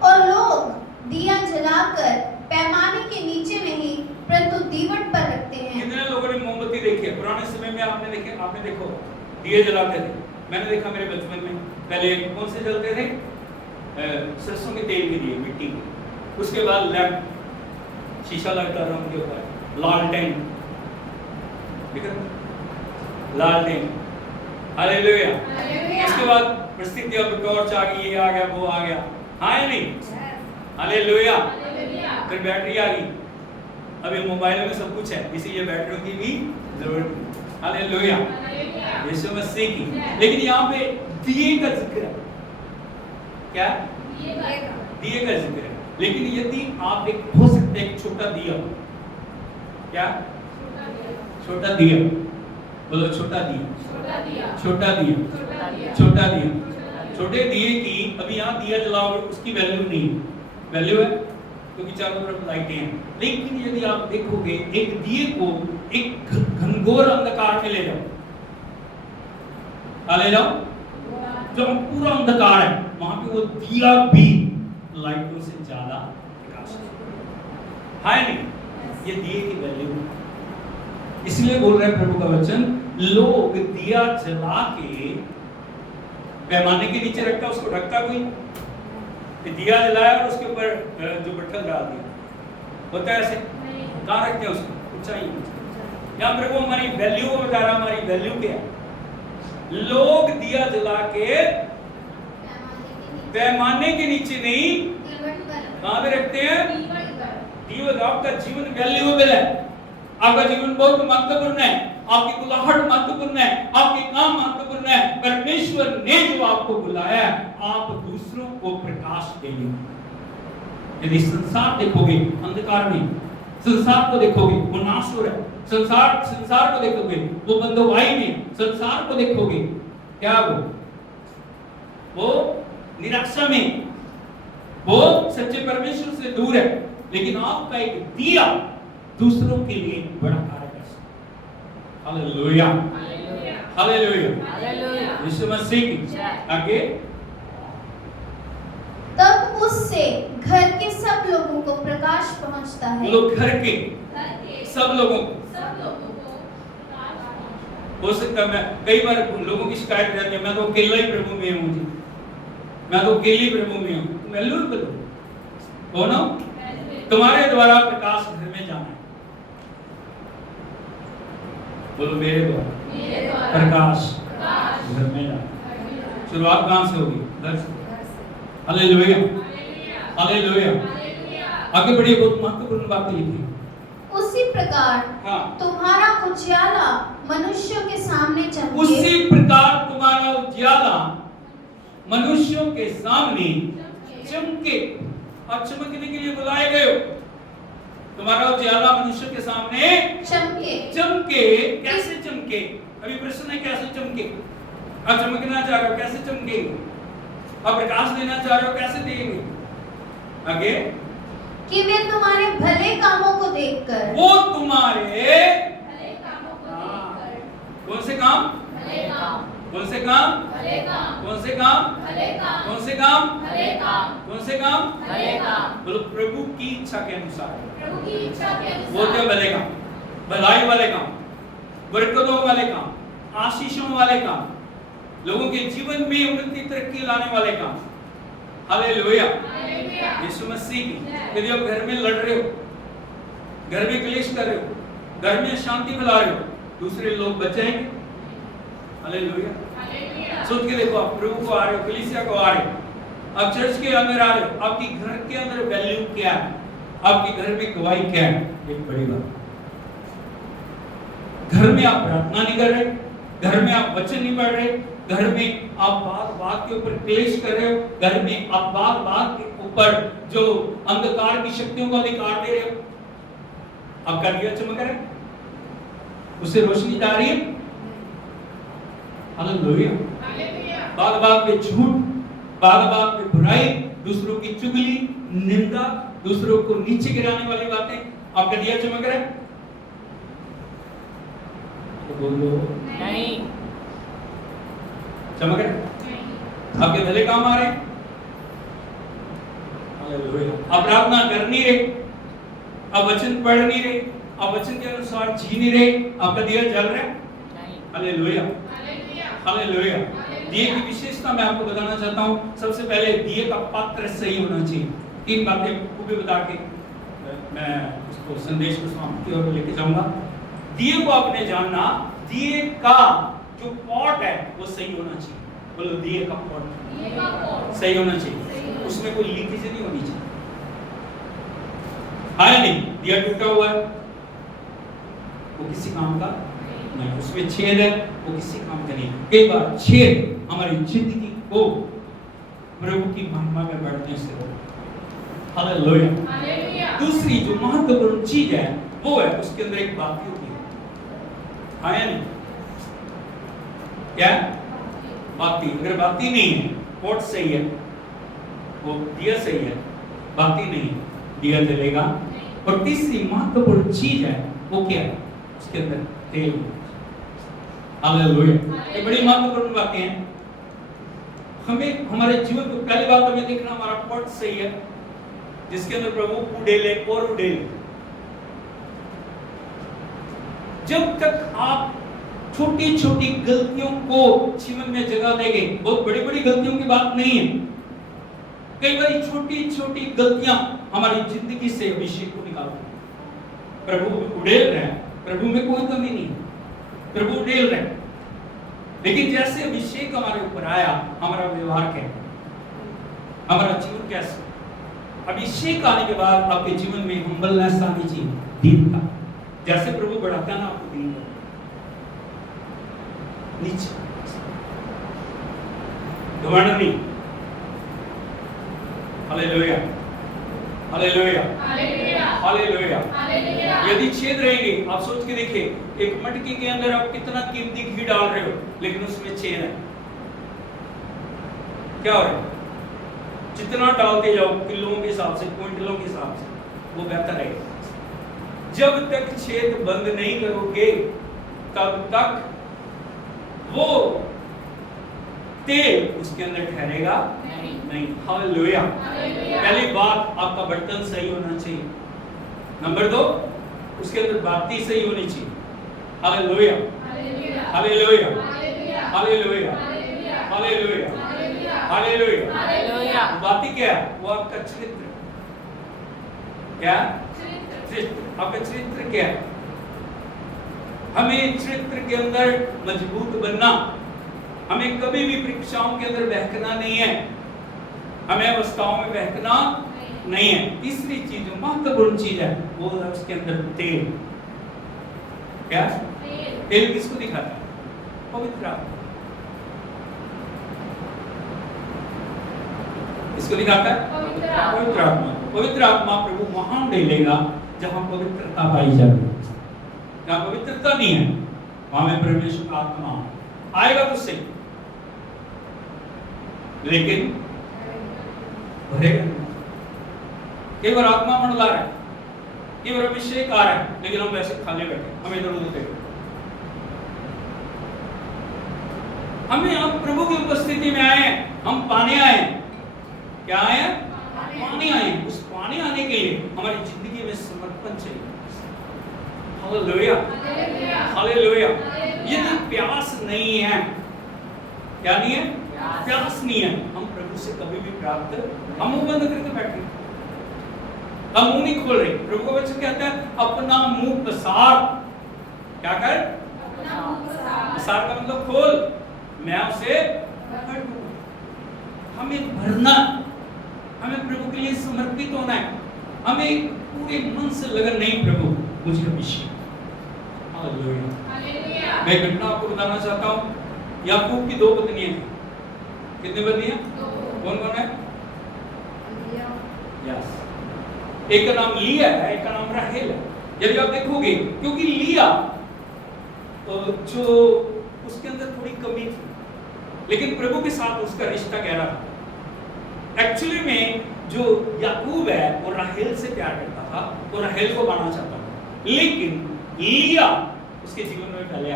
और लोग दिया जलाकर पैमाने के नीचे नहीं परंतु दीवट पर रखते हैं। कितने लोगों ने मोमबत्ती देखी है? पुराने समय में आपने देखो दिए जलाते थे। मैंने देखा मेरे बचपन में। पहले कौन से जलते थे? सरसों के तेल के दिए, मिट्टी के। उसके बाद लैंप, शीशा लगता था उनके ऊपर, लालटेन, ठीक है, लालटेन। हालेलुया। इसके बाद परिस्थिति, अब टॉर्च आ गई, ये आ गया, वो आ गया। हाँ या नहीं? हालेलुया। फिर बैटरी आ गई। अभी मोबाइल में सब कुछ है, इसीलिए बैटरी की भी जरूरत है। हालेलुया, यीशु मसीह की। लेकिन यहाँ पे दिए का जिक्र है। क्या? दिए का जिक्र है। लेकिन यदि आप एक हो सकते हैं एक छोटा दिया। क्या? छोटा दिया। बोलो छोटा दिया। छोटा दिया। छोटा दिया। छोटे दिए की अभी यहाँ दिया जलाओ, उसकी वैल्यू नहीं। वैल्यू है क्योंकि चारों तरफ लाइटें हैं। लेकिन यदि आप देखोगे एक दिए को एक घनघोर अंधकार में ले जाओ, ले जाओ, जब पूरा अंधकार है वहां पे वो दिया भी लाइटों से ज्यादा प्रकाश है नहीं? ये दिए की वैल्यू। इसलिए बोल रहे हैं प्रभु का वचन, लोग दिया जला के पैमाने के नीचे रखता, उसको ढकता कोई, दिया जलाया और उसके ऊपर जो बट्ठल डाल दिया। होता है ऐसे? कहाँ रखते हैं उसको? ऊंचाई। यहाँ प्रभु हमारी वैल्यू को बता रहा, हमारी वैल्यू क्या है। लोग दिया जला के पैमाने के नीचे नहीं, कहां पे रखते हैं? दीवट। आपका जीवन वैल्यूएबल है, आपका जीवन बहुत महत्वपूर्ण है, आपकी बुलाहट महत्वपूर्ण है, आपके काम महत्वपूर्ण है। परमेश्वर ने जो आपको बुलाया है, आप दूसरों को प्रकाश देंगे। यदि संसार देखोगे अंधकार में, संसार को देखोगे वो नाश हो रहा है, संसार को देखोगे वो बंधुआई में, संसार को देखोगे क्या वो निराशा में, वो सच्चे परमेश्वर से दूर है। लेकिन आपका एक दिया दूसरों के लिए बड़ा कार्य कर सकता है। हालेलुया, हालेलुया, यीशु मसीह की। आगे, तब उससे घर के सब लोगों को प्रकाश पहुंचता है। लोग घर के सब लोगों को। हो सकता है, मैं कई बार लोगों की शिकायत रहती है, मैं तो अकेला ही प्रभु में हूँ जी, मैं तो अकेली प्रभु में हूँ। वैल्यू करो, कौन हो? तुम्हारे द्वारा प्रकाश घर में जाना है। बोलो मेरे द्वारा प्रकाश घर में जाना। शुरुआत कहां से होगी? घर से। Hallelujah, hallelujah. आगे बढ़िए, बहुत महत्वपूर्ण बात लिखी। उसी प्रकार तुम्हारा उजियाला मनुष्यों के सामने चमके। उसी प्रकार तुम्हारा उजियाला मनुष्यों के सामने चमके। आप चमकने के लिए बुलाए गए हो। तुम्हारा उजियाला मनुष्यों के सामने चमके। चमके। कैसे चमके? अभी प्रश्न है, कैसे चमके? आप चमकना चाह रहे हो, कैसे चमकेंगे? आप प्रकाश देना चाह रहे हो, कैसे देंगे? आगे, कि वे तुम्हारे भले कामों को देखकर, वो तुम्हारे कौन से काम? भले काम, कौन से काम? भले काम, कौन से काम? भले काम, कौन से काम? भले काम, कौन से काम? भले काम, बोलो प्रभु की इच्छा के अनुसार। प्रभु की इच्छा के वो क्या अनुसार, भले काम? भलाई वाले काम, बरकतों वाले काम, आशीषों वाले काम, लोगों के जीवन में उन्नति तरक्की लाने वाले काम। हालेलुया। हालेलुया, यीशु मसीह की। यदि आप घर में लड़ रहे हो, घर में क्लेश कर रहे हो, घर में शांति फैला रहे हो, दूसरे लोग बच जाएंगे। हालेलुया। हालेलुया, सोच के देखो, आप प्रभु को आ रहे हो, कलीसिया को आ रहे हो, आप चर्च के अंदर आ रहे हो, आपकी घर के अंदर वैल्यू क्या है, आपके घर में गवाही क्या है? एक बड़ी बात। घर में आप प्रार्थना नहीं कर रहे, घर में आप वचन नहीं पढ़ रहे, घर में आप बात के ऊपर क्लेश कर रहे हो, घर में आप बात के ऊपर जो अंधकार की शक्तियों को अधिकार दे रहे हो, आपका दिया चमक रहा है, उससे रोशनी जा रही है। हालेलुया। हालेलुया, बात पे झूठ, बात पे बुराई, दूसरों की चुगली, निंदा, दूसरों को नीचे गिराने वाली बातें, आपका दिया चमक रहा है? तो बोलो नहीं, चमक रहा है? नहीं, आपके भले काम आ रहे हैं? हालेलुया। आप प्रार्थना कर नहीं रहे, आप वचन पढ़ नहीं रहे, आप वचन के अनुसार जी नहीं रहे, आपका दिया जल रहा है? नहीं, हालेलुया। Hallelujah, hallelujah. दिए की विशेषता मैं आपको बताना चाहता हूं। सबसे पहले दिए का पात्र सही होना चाहिए। 3 बातें को भी बता के मैं उसको संदेश को समाप्ति की ओर लेके जाऊंगा। दिए को आपने जानना, दिए का जो पॉट है वो सही होना चाहिए। बोलो दिए का पॉट ये का कोड, सही होना सही चाहिए, होना उसमें कोई लीकेज नहीं होनी चाहिए। है नहीं, दिया टूटा हुआ है वो किसी काम का नहीं, उसमें छेद है वो किसी काम का नहीं। कई बार छेद हमारी जिंदगी को प्रभु की महिमा में बढ़ने से रोकता है। हालेलुया। हालेलुया, दूसरी जो महत्वपूर्ण चीज है वो है उसके अंदर एक बाती होती है। है नहीं? क्या? बाती। अगर बाती नहीं है, पॉट सही है, वो दिया सही है, बाती नहीं है, दिया जलेगा। और तीसरी महत्वपूर्ण चीज है वो क्या है? उसके अंदर तेल। हालेलुया। ये बड़ी महत्वपूर्ण बातें हैं। हमें हमारे जीवन को पहली बात हमें देखना हमारा पॉट सही है, जिसके अंदर प्रभु उड़ेले और उड़ेले। जब तक आप छोटी छोटी गलतियों को जीवन में जगह देंगे, बहुत बड़ी बड़ी गलतियों की बात नहीं है, कई बार छोटी छोटी गलतियां हमारी जिंदगी से अभिषेक को निकालती हैं। प्रभु उड़ेल रहे हैं, प्रभु में कोई कमी नहीं है, प्रभु उड़ेल रहे हैं। लेकिन जैसे अभिषेक हमारे ऊपर आया, हमारा व्यवहार क्या है, हमारा जीवन कैसा? अभिषेक आने के बाद आपके जीवन में हम्बलनेस आनी चाहिए, दीनता। जैसे प्रभु बढ़ाता है ना, आपको दीन हो नीचे, घमंड नहीं। Hallelujah, hallelujah, hallelujah, hallelujah. Hallelujah, यदि छेद रहेंगे, आप सोच के देखिए, एक मटकी के अंदर आप कितना कीमती घी डाल रहे हो, लेकिन उसमें छेद है, क्या हो रहा है? जितना डालते जाओ किलों के हिसाब से, क्विंटलों के हिसाब से, वो बेहतर है। जब तक छेद बंद नहीं करोगे, तब तक वो तेल उसके अंदर ठहरेगा नहीं। हालेलुया। हालेलुया, पहली बात, आपका बर्तन सही होना चाहिए। नंबर 2, उसके अंदर बाती सही होनी चाहिए। Hallelujah, hallelujah, hallelujah, hallelujah, hallelujah, hallelujah, hallelujah, hallelujah, hallelujah. Hallelujah, बाती क्या है? वो आपका चरित्र। क्या? चरित्र, चरित्र। आपका चरित्र क्या है? हमें चरित्र के अंदर मजबूत बनना, हमें कभी भी परीक्षाओं के अंदर बहकना नहीं है, हमें अवस्थाओं में बहकना नहीं है। तीसरी चीज जो महत्वपूर्ण चीज है वो है उसके अंदर तेल। क्या? तेल किसको दिखाता है? पवित्र आत्मा। किसको दिखाता है? पवित्र आत्मा। पवित्र आत्मा प्रभु वहां डालेगा जहां पवित्रता पाई जाती है। जहां पवित्रता नहीं है, वहां में परमेश्वर का आत्मा आएगा तो सही, लेकिन भरेगा। कई बार आत्मा मंडला रहा है, कई बार अभिषेक आ रहा है, लेकिन हम वैसे खाली बैठे, हम इधर उधर देख, हमें हम प्रभु की उपस्थिति में आए हैं, हम पाने आए हैं। क्या आए हैं? पाने आए हैं। उस पाने आने के लिए हमारी जिंदगी में समर्पण चाहिए। Hallelujah, hallelujah. यदि प्यास नहीं है, क्या नहीं है? प्यास नहीं है, हम प्रभु से कभी भी प्राप्त, हम मुंह बंद करके बैठे, हम मुंह नहीं खोल रहे। प्रभु का वचन कहता है अपना मुंह पसार। क्या कर? पसार का मतलब खोल, मैं उसे भर दूंगा। हमें भरना, हमें प्रभु के लिए समर्पित होना है। हमें पूरे मन से लगन, नहीं प्रभु मुझे अभिषेक। हालेलुया। मैं घटना आपको बताना चाहता हूँ। याकूब की 2 पत्नियां थी। कितनी पत्नियां? कौन कौन है? यस। एक का नाम लिया है, एक का नाम राहेल है। यदि आप देखोगे, क्योंकि लिया जो उसके अंदर थोड़ी कमी थी, लेकिन प्रभु के साथ उसका रिश्ता गहरा था। एक्चुअली में जो याकूब है वो राहेल से प्यार करता था, वो राहेल को पाना चाहता था, लेकिन लिया उसके जीवन में पहले आ।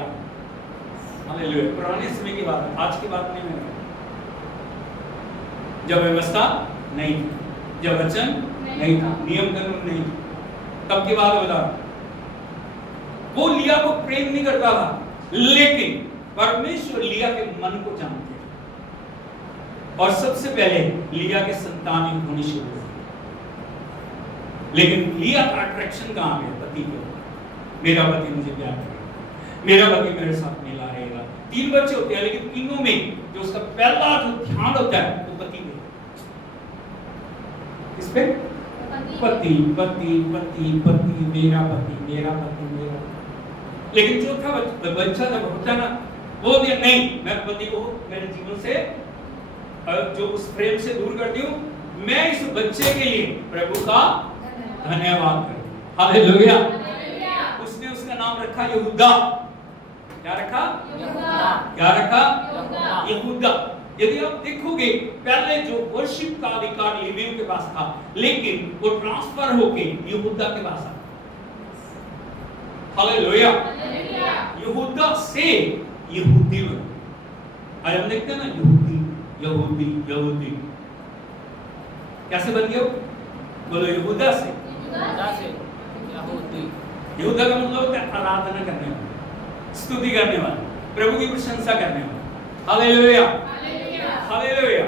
हालेलुया। पुराने समय की बात है, आज की बात नहीं है। जब व्यवस्था नहीं थी, जब वचन नहीं था, नियम कानून नहीं था, तब की बात बता। वो लिया को प्रेम नहीं करता था, लेकिन परमेश्वर लिया के मन को जानते थे और सबसे पहले लिया के संतान होनी शुरू हुई। लेकिन लिया का अट्रैक्शन कहां गया? पति के। मेरा पति मुझे प्यार करेगा, मेरा पति मेरे साथ मिला रहेगा। 3 बच्चे होते हैं, लेकिन तीनों में जो उसका पहला जो ध्यान होता है वो पति में। किस पे? पति पति पति पति, मेरा पति मेरा पति मेरा। लेकिन चौथा बच्चा जब होता है ना, वो नहीं, मैं पति को मेरे जीवन से जो उस प्रेम से दूर कर दूं, मैं इस बच्चे के लिए प्रभु का धन्यवाद करूं। हालेलुया। उसने उसका नाम रखा यहूदा। क्या रखा? यहूदा। क्या रखा? यहूदा। यदि आप देखोगे, पहले जो वर्शिप का अधिकार लेवियों के पास था, लेकिन वो ट्रांसफर होके यहूदा के पास आ। हालेलुया। यहूदा से यहूदी बना। आज हम देखते हैं ना, यहूदी यहूदी यहूदी कैसे बन गए? बोलो, यहूदा से यहूदी। यहूदा का मतलब होता है आराधना करने वाला, स्तुति करने वाला, प्रभु की प्रशंसा करने वाला। Hallelujah, hallelujah,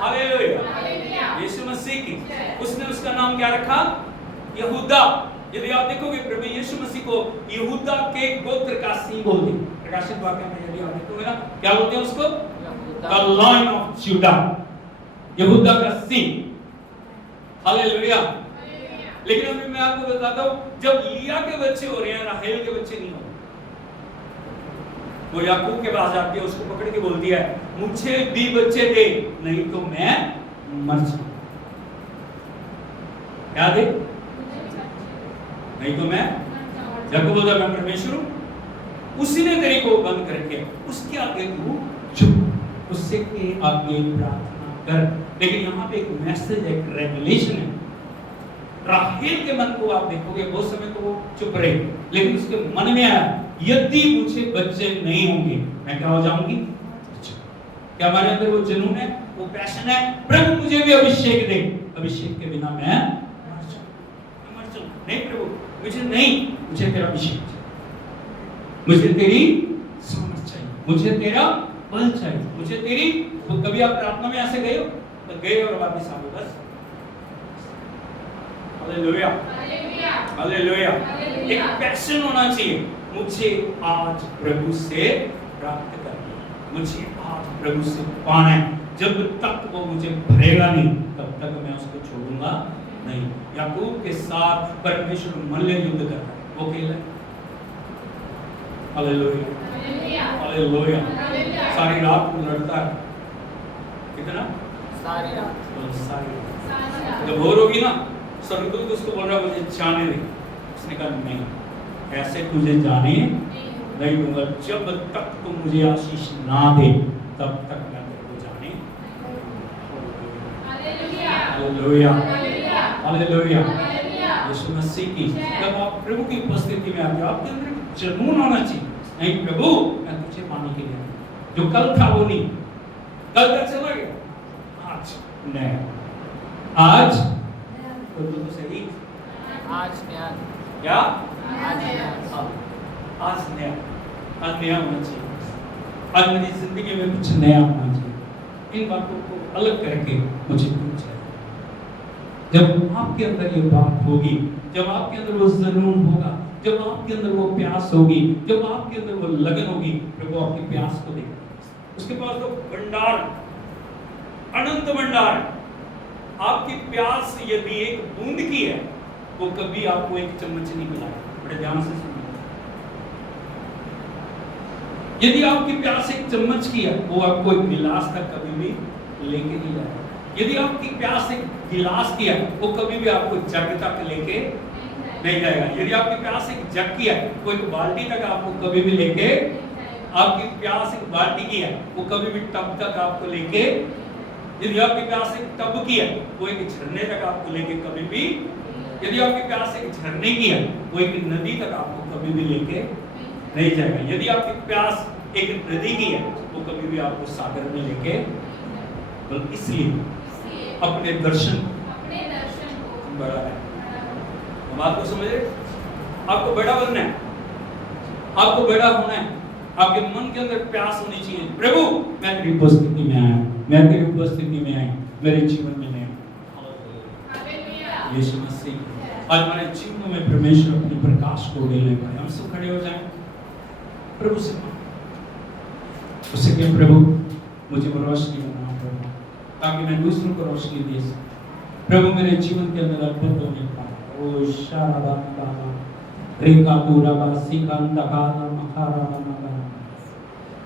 hallelujah. Yeshu Masih की, उसने उसका नाम क्या रखा? यहूदा। यदि आप देखोगे, प्रभु यीशु मसीह को यहूदा के गोत्र का सिंह बोलते हैं। प्रकाशित वाक्य में यदि आप देखोगे ना, क्या बोलते हैं उसको? The Lion of Judah, यहूदा का सिंह। हालेलुया। लेकिन अभी मैं आपको बताता हूं, जब लिया के बच्चे हो रहे हैं, राहेल के बच्चे नहीं हो रहे, वो याकूब के पास जाती है, उसको पकड़ के बोलती है, मुझे भी बच्चे दे, नहीं तो मैं मर जाऊं। क्या दे? नहीं तो मैं। याकूब बोलता, मैं परमेश्वर हूं, उसी ने तेरे को बंद करके उसके आगे तू चुप, उससे के आगे प्रार्थना कर। लेकिन यहाँ पे एक मैसेज है, एक रेवलेशन है। राहेल के मन को आप देखोगे, बहुत समय तो वो चुप रहे, लेकिन उसके मन में आया, यदि मुझे बच्चे नहीं होंगे, मैं क्या हो जाऊंगी? क्या हमारे अंदर वो जुनून है, वो पैशन है, प्रभु मुझे भी अभिषेक दे, अभिषेक के बिना मैं मर जाऊं। नहीं प्रभु, मुझे नहीं, मुझे तेरा अभिषेक चाहिए, मुझे तेरी समझ चाहिए, मुझे तेरा बल चाहिए, मुझे तेरी। तो कभी आप प्रार्थना में ऐसे गए हो? तो गए और वापस आ गए, बस। Hallelujah, hallelujah. एक पैशन होना चाहिए, मुझे आज प्रभु से प्राप्त करना है, मुझे आज प्रभु से पाना है। जब तक वो मुझे भरेगा नहीं, तब तक मैं उसको छोड़ूंगा नहीं। याकूब के साथ परमेश्वर मल्ल युद्ध कर रहा है, वो खेल है। Hallelujah, hallelujah. सारी रात को लड़ता है, कितना? सारी रात। जब भोर होगी ना, स्वर्गदूत उसको बोल रहा है, मुझे जाने दे। उसने कहा, नहीं, ऐसे तुझे जाने नहीं दूंगा, जब तक तुम मुझे आशीष ना दे, तब तक मैं तेरे जाने। Hallelujah, hallelujah. यीशु मसीह की, जब आप प्रभु की उपस्थिति में आते हो, आपके अंदर जुनून होना चाहिए, नहीं प्रभु मैं तुझे पाने के लिए, जो कल था वो नहीं, कल का चला गया, आज नया। आज तो सही, आज नया, क्या आज नया, आज नया, आज नया होना चाहिए। आज मेरी जिंदगी में कुछ नया होना चाहिए। इन बातों को अलग करके मुझे पूछा, जब आपके अंदर ये बात होगी, जब आपके अंदर वो जुनून होगा, जब आपके अंदर वो प्यास होगी, जब आपके अंदर वो लगन होगी, प्रभु आपकी प्यास को देगा। उसके पास तो भंडार, अनंत भंडार। आपकी प्यास यदि एक बूंद की है, वो कभी आपको एक चम्मच नहीं पिलाएगा। बड़े ध्यान से सुनिए, यदि आपकी प्यास एक चम्मच की है, वो आपको एक गिलास तक कभी भी लेके नहीं जाएगा। यदि आपकी प्यास एक गिलास की है, वो कभी भी आपको जग तक लेके नहीं जाएगा। यदि आपकी प्यास एक जग की है, वो एक बाल्टी तक आपको कभी भी लेके, आपकी प्यास एक बाल्टी की है, वो कभी भी टब तक आपको लेके, यदि आपकी प्यास एक टब की है, वो एक झरने तक आपको लेके कभी भी, यदि आपकी प्यास एक झरने की है, वो एक नदी तक आपको कभी भी लेके नहीं जाएगा। यदि आपकी प्यास एक नदी की है, वो कभी भी आपको सागर में लेके, बल्कि इसलिए अपने दर्शन को बड़ा है। हम आपको समझ रहे, आपको बड़ा बनना है, आपको बड़ा होना है, आपके मन के अंदर प्यास होनी चाहिए। प्रभु मैं तेरी उपस्थिति में आया, मैं तेरी उपस्थिति में आया, मेरे जीवन में नया। यीशु मसीह आज हमारे जीवन में परमेश्वर अपने प्रकाश को देने पाए। हम सब खड़े हो जाएं, प्रभु से उससे कहें, प्रभु मुझे रोशनी बना प्रभु, ताकि मैं दूसरों को रोशनी दे सकूं। प्रभु मेरे जीवन के अंदर अद्भुत होने पाए। ओ शाराबा बाबा रेका पूरा बासी कांदा काला मखारा बना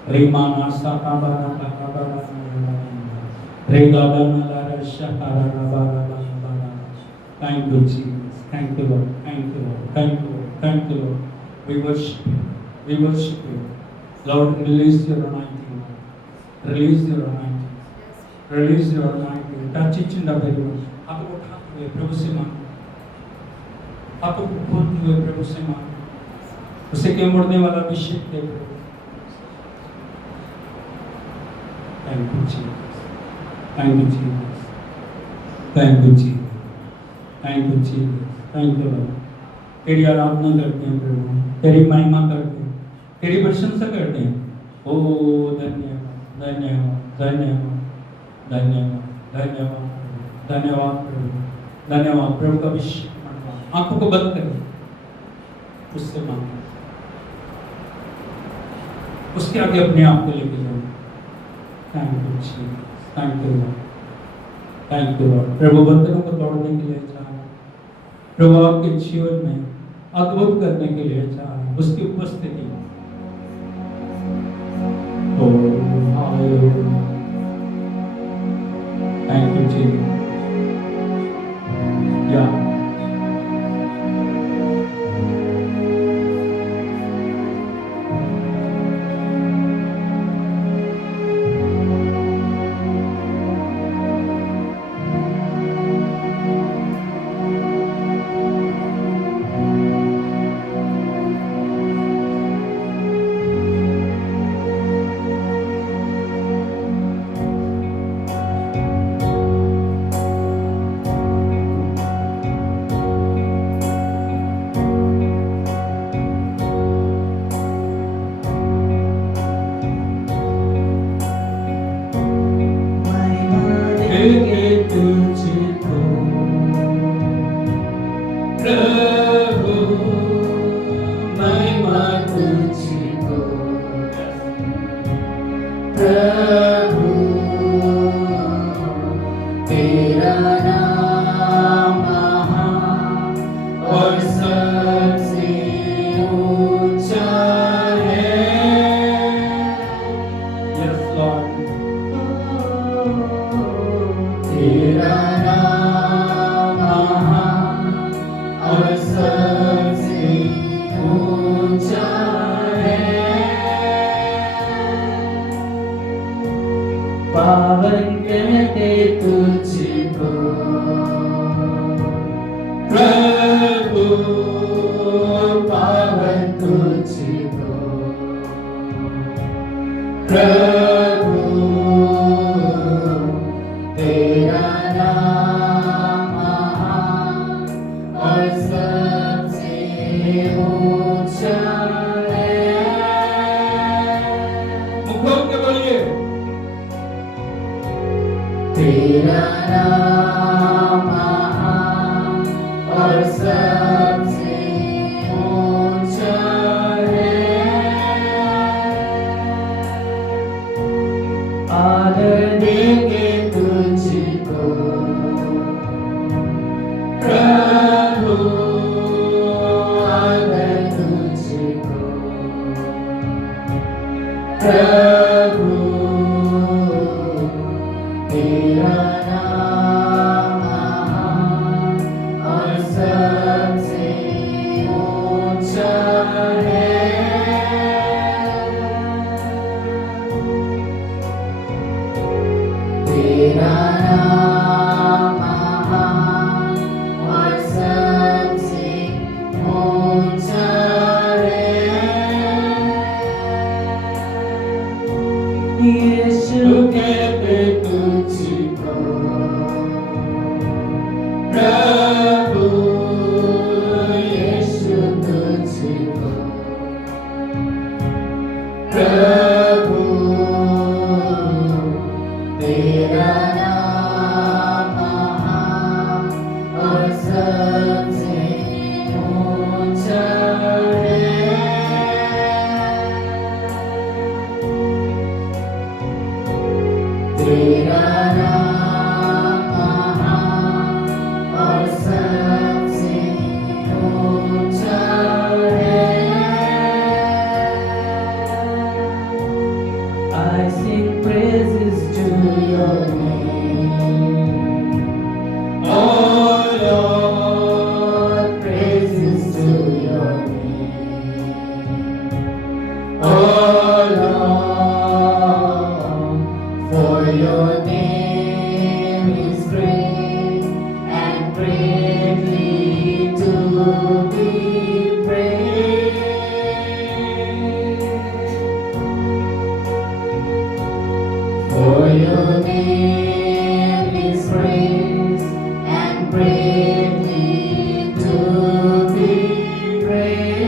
रेमा नासा काबा ना काबा ना रेगा बना ला शकारा बारा बारा। Thank you Jesus, thank you Lord, thank you Lord, thank you Lord, thank you Lord. We worship you, we worship you lord. Release your anointing, release your anointing, release your anointing. Touch each in the very one. आप उठाते हुए प्रभु से मांगो, आप खोलते हुए प्रभु से मांगो, उसे के मुड़ने वाला अभिषेक दे प्रभु। Thank you Jesus, thank you Jesus, thank you Jesus, thank you Jesus, thank you Lord. तेरी आराधना करते हैं प्रभु, तेरी महिमा करते हैं, तेरी प्रशंसा करते हैं। ओ धन्यवाद, धन्यवाद, धन्यवाद, धन्यवाद, धन्यवाद, धन्यवाद प्रभु, धन्यवाद प्रभु का अभिषेक। आंखों को बंद करिए, उससे मांगो, उसके आगे अपने आप को लेके जाओ। Thank you Jesus, thank you Lord, thank you Lord. प्रभु बंधनों को तोड़ने के लिए चाहे, प्रभु आपके जीवन में अद्भुत करने के लिए चाहे, उसकी उपस्थिति। Oh hallelujah, thank you Jesus. या पावन कहते तुझको प्रभु, पावन तुझको प्रभु तेरा नाम महान और सबसे ऊंचा है। मुख खोल के बोलिए, तेरा नाम महान और सबसे ऊंचा है। आदर देंगे तुझको प्रभु, आदर तुझको प्रभु, तेरा नाम महान और सबसे ऊंचा है। तेरा नाम महान और सबसे ऊंचा है। यीशु कहते तुझको प्रभु, यीशु तुझको प्रभु, तेरा नाम महान और सबसे ऊंचा है। तेरा नाम महान और सबसे ऊंचा है। I sing praises to your name, oh Lord, praises to your name, oh Lord, for your name is great and greatly to be praised. For your name is great and greatly to be praised.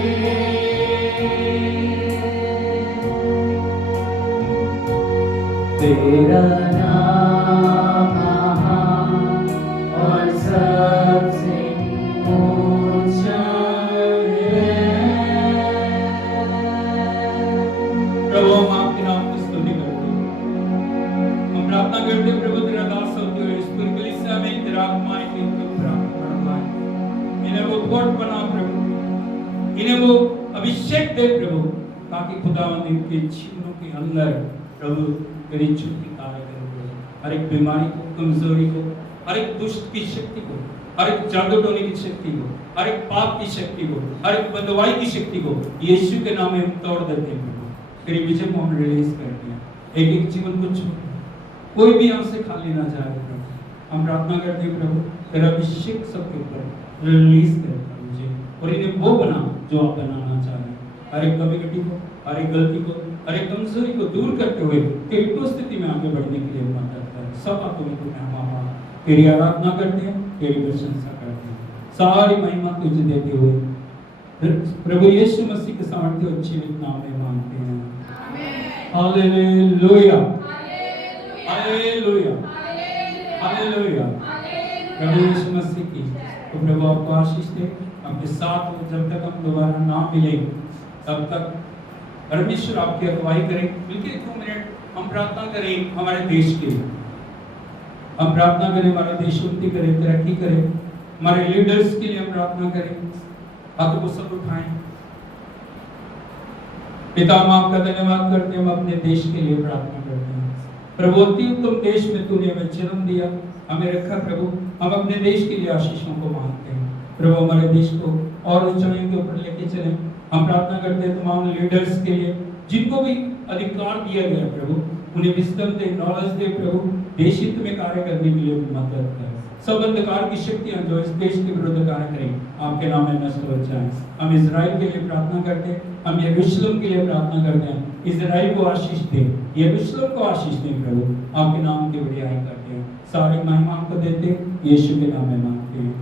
तेरा नाम महान और सबसे ऊंचा है। प्रभु हम आपके नाम की स्तुति करते हैं। हम प्रार्थना करते हैं प्रभु तेरा दास होते हुए इस पूरी कलीसिया में तेरा आत्मा के ऊपर बढ़ाए। इन्हें वो कोट बना प्रभु, इन्हें वो अभिषेक दे प्रभु, ताकि खुदावंद इनके जीवनों के अंदर प्रभु तेरी ज्योति कार्य करे प्रभु। हर एक बीमारी को, कमजोरी को, हर एक दुष्ट की शक्ति को, हर एक जादू टोने की शक्ति को, हर एक पाप की शक्ति को, हर एक बदवाई की शक्ति को यीशु के नाम में हम तोड़ देते हैं प्रभु। तेरी विजय को हम रिलीज करते हैं। एक एक जीवन को छू, कोई भी हमसे खाली ना जाए प्रभु। हम प्रार्थना करते हैं प्रभु तेरा अभिषेक सबके ऊपर रिलीज कर प्रभु जी, और इन्हें वो बना जो आप बनाना चाह रहे हैं। हर एक कमी घटी को, हर एक गलती को, हर एक कमजोरी को दूर करते हुए तेरी उपस्थिति में आगे बढ़ने के लिए मदद कर। सब बातों में तुम्हें हम तेरी आराधना करते हैं, तेरी प्रशंसा करते हैं। सारी महिमा तुझे देते हुए प्रभु यीशु मसीह के सामर्थ्य और जीवित नाम में मांगते हैं। Hallelujah, hallelujah, hallelujah. प्रभु यीशु मसीह की तो प्रभु आपको आशीष दे, आपके साथ हो। जब तक हम दोबारा ना मिले तब तक परमेश्वर आपकी अगुवाई करें। मिलके 2 मिनट हम प्रार्थना करें हमारे देश के लिए। हम प्रार्थना करें हमारा देश उन्नति करे, तरक्की करे। हमारे लीडर्स के लिए हम प्रार्थना करें। हाथों को सब उठाएं। पिता हम आपका धन्यवाद करते हैं, हम अपने देश के लिए प्रार्थना करते हैं। प्रभु अति उत्तम देश में तूने हमें जन्म दिया, हमें रखा प्रभु। हम अपने देश के लिए आशीषों को मांगते हैं प्रभु, हमारे देश को और ऊंचाइयों के ऊपर लेके चलें। हम प्रार्थना करते हैं तमाम लीडर्स के लिए जिनको भी अधिकार दिया गया प्रभु, उन्हें विजडम दे, नॉलेज दे प्रभु, देश हित में कार्य करने के लिए मदद कर। सब अंधकार की शक्तियां जो इस देश के विरुद्ध कार्य करें आपके नाम में नष्ट हो जाएं। हम इजराइल के लिए प्रार्थना करते हैं, हम यरूशलेम के लिए प्रार्थना करते हैं। इजराइल को आशीष दे, यरूशलेम को आशीष दे प्रभु, आपके नाम की बड़ाई करते हैं। सारी महिमा आपको देते हैं, यीशु के नाम में मांगते हैं।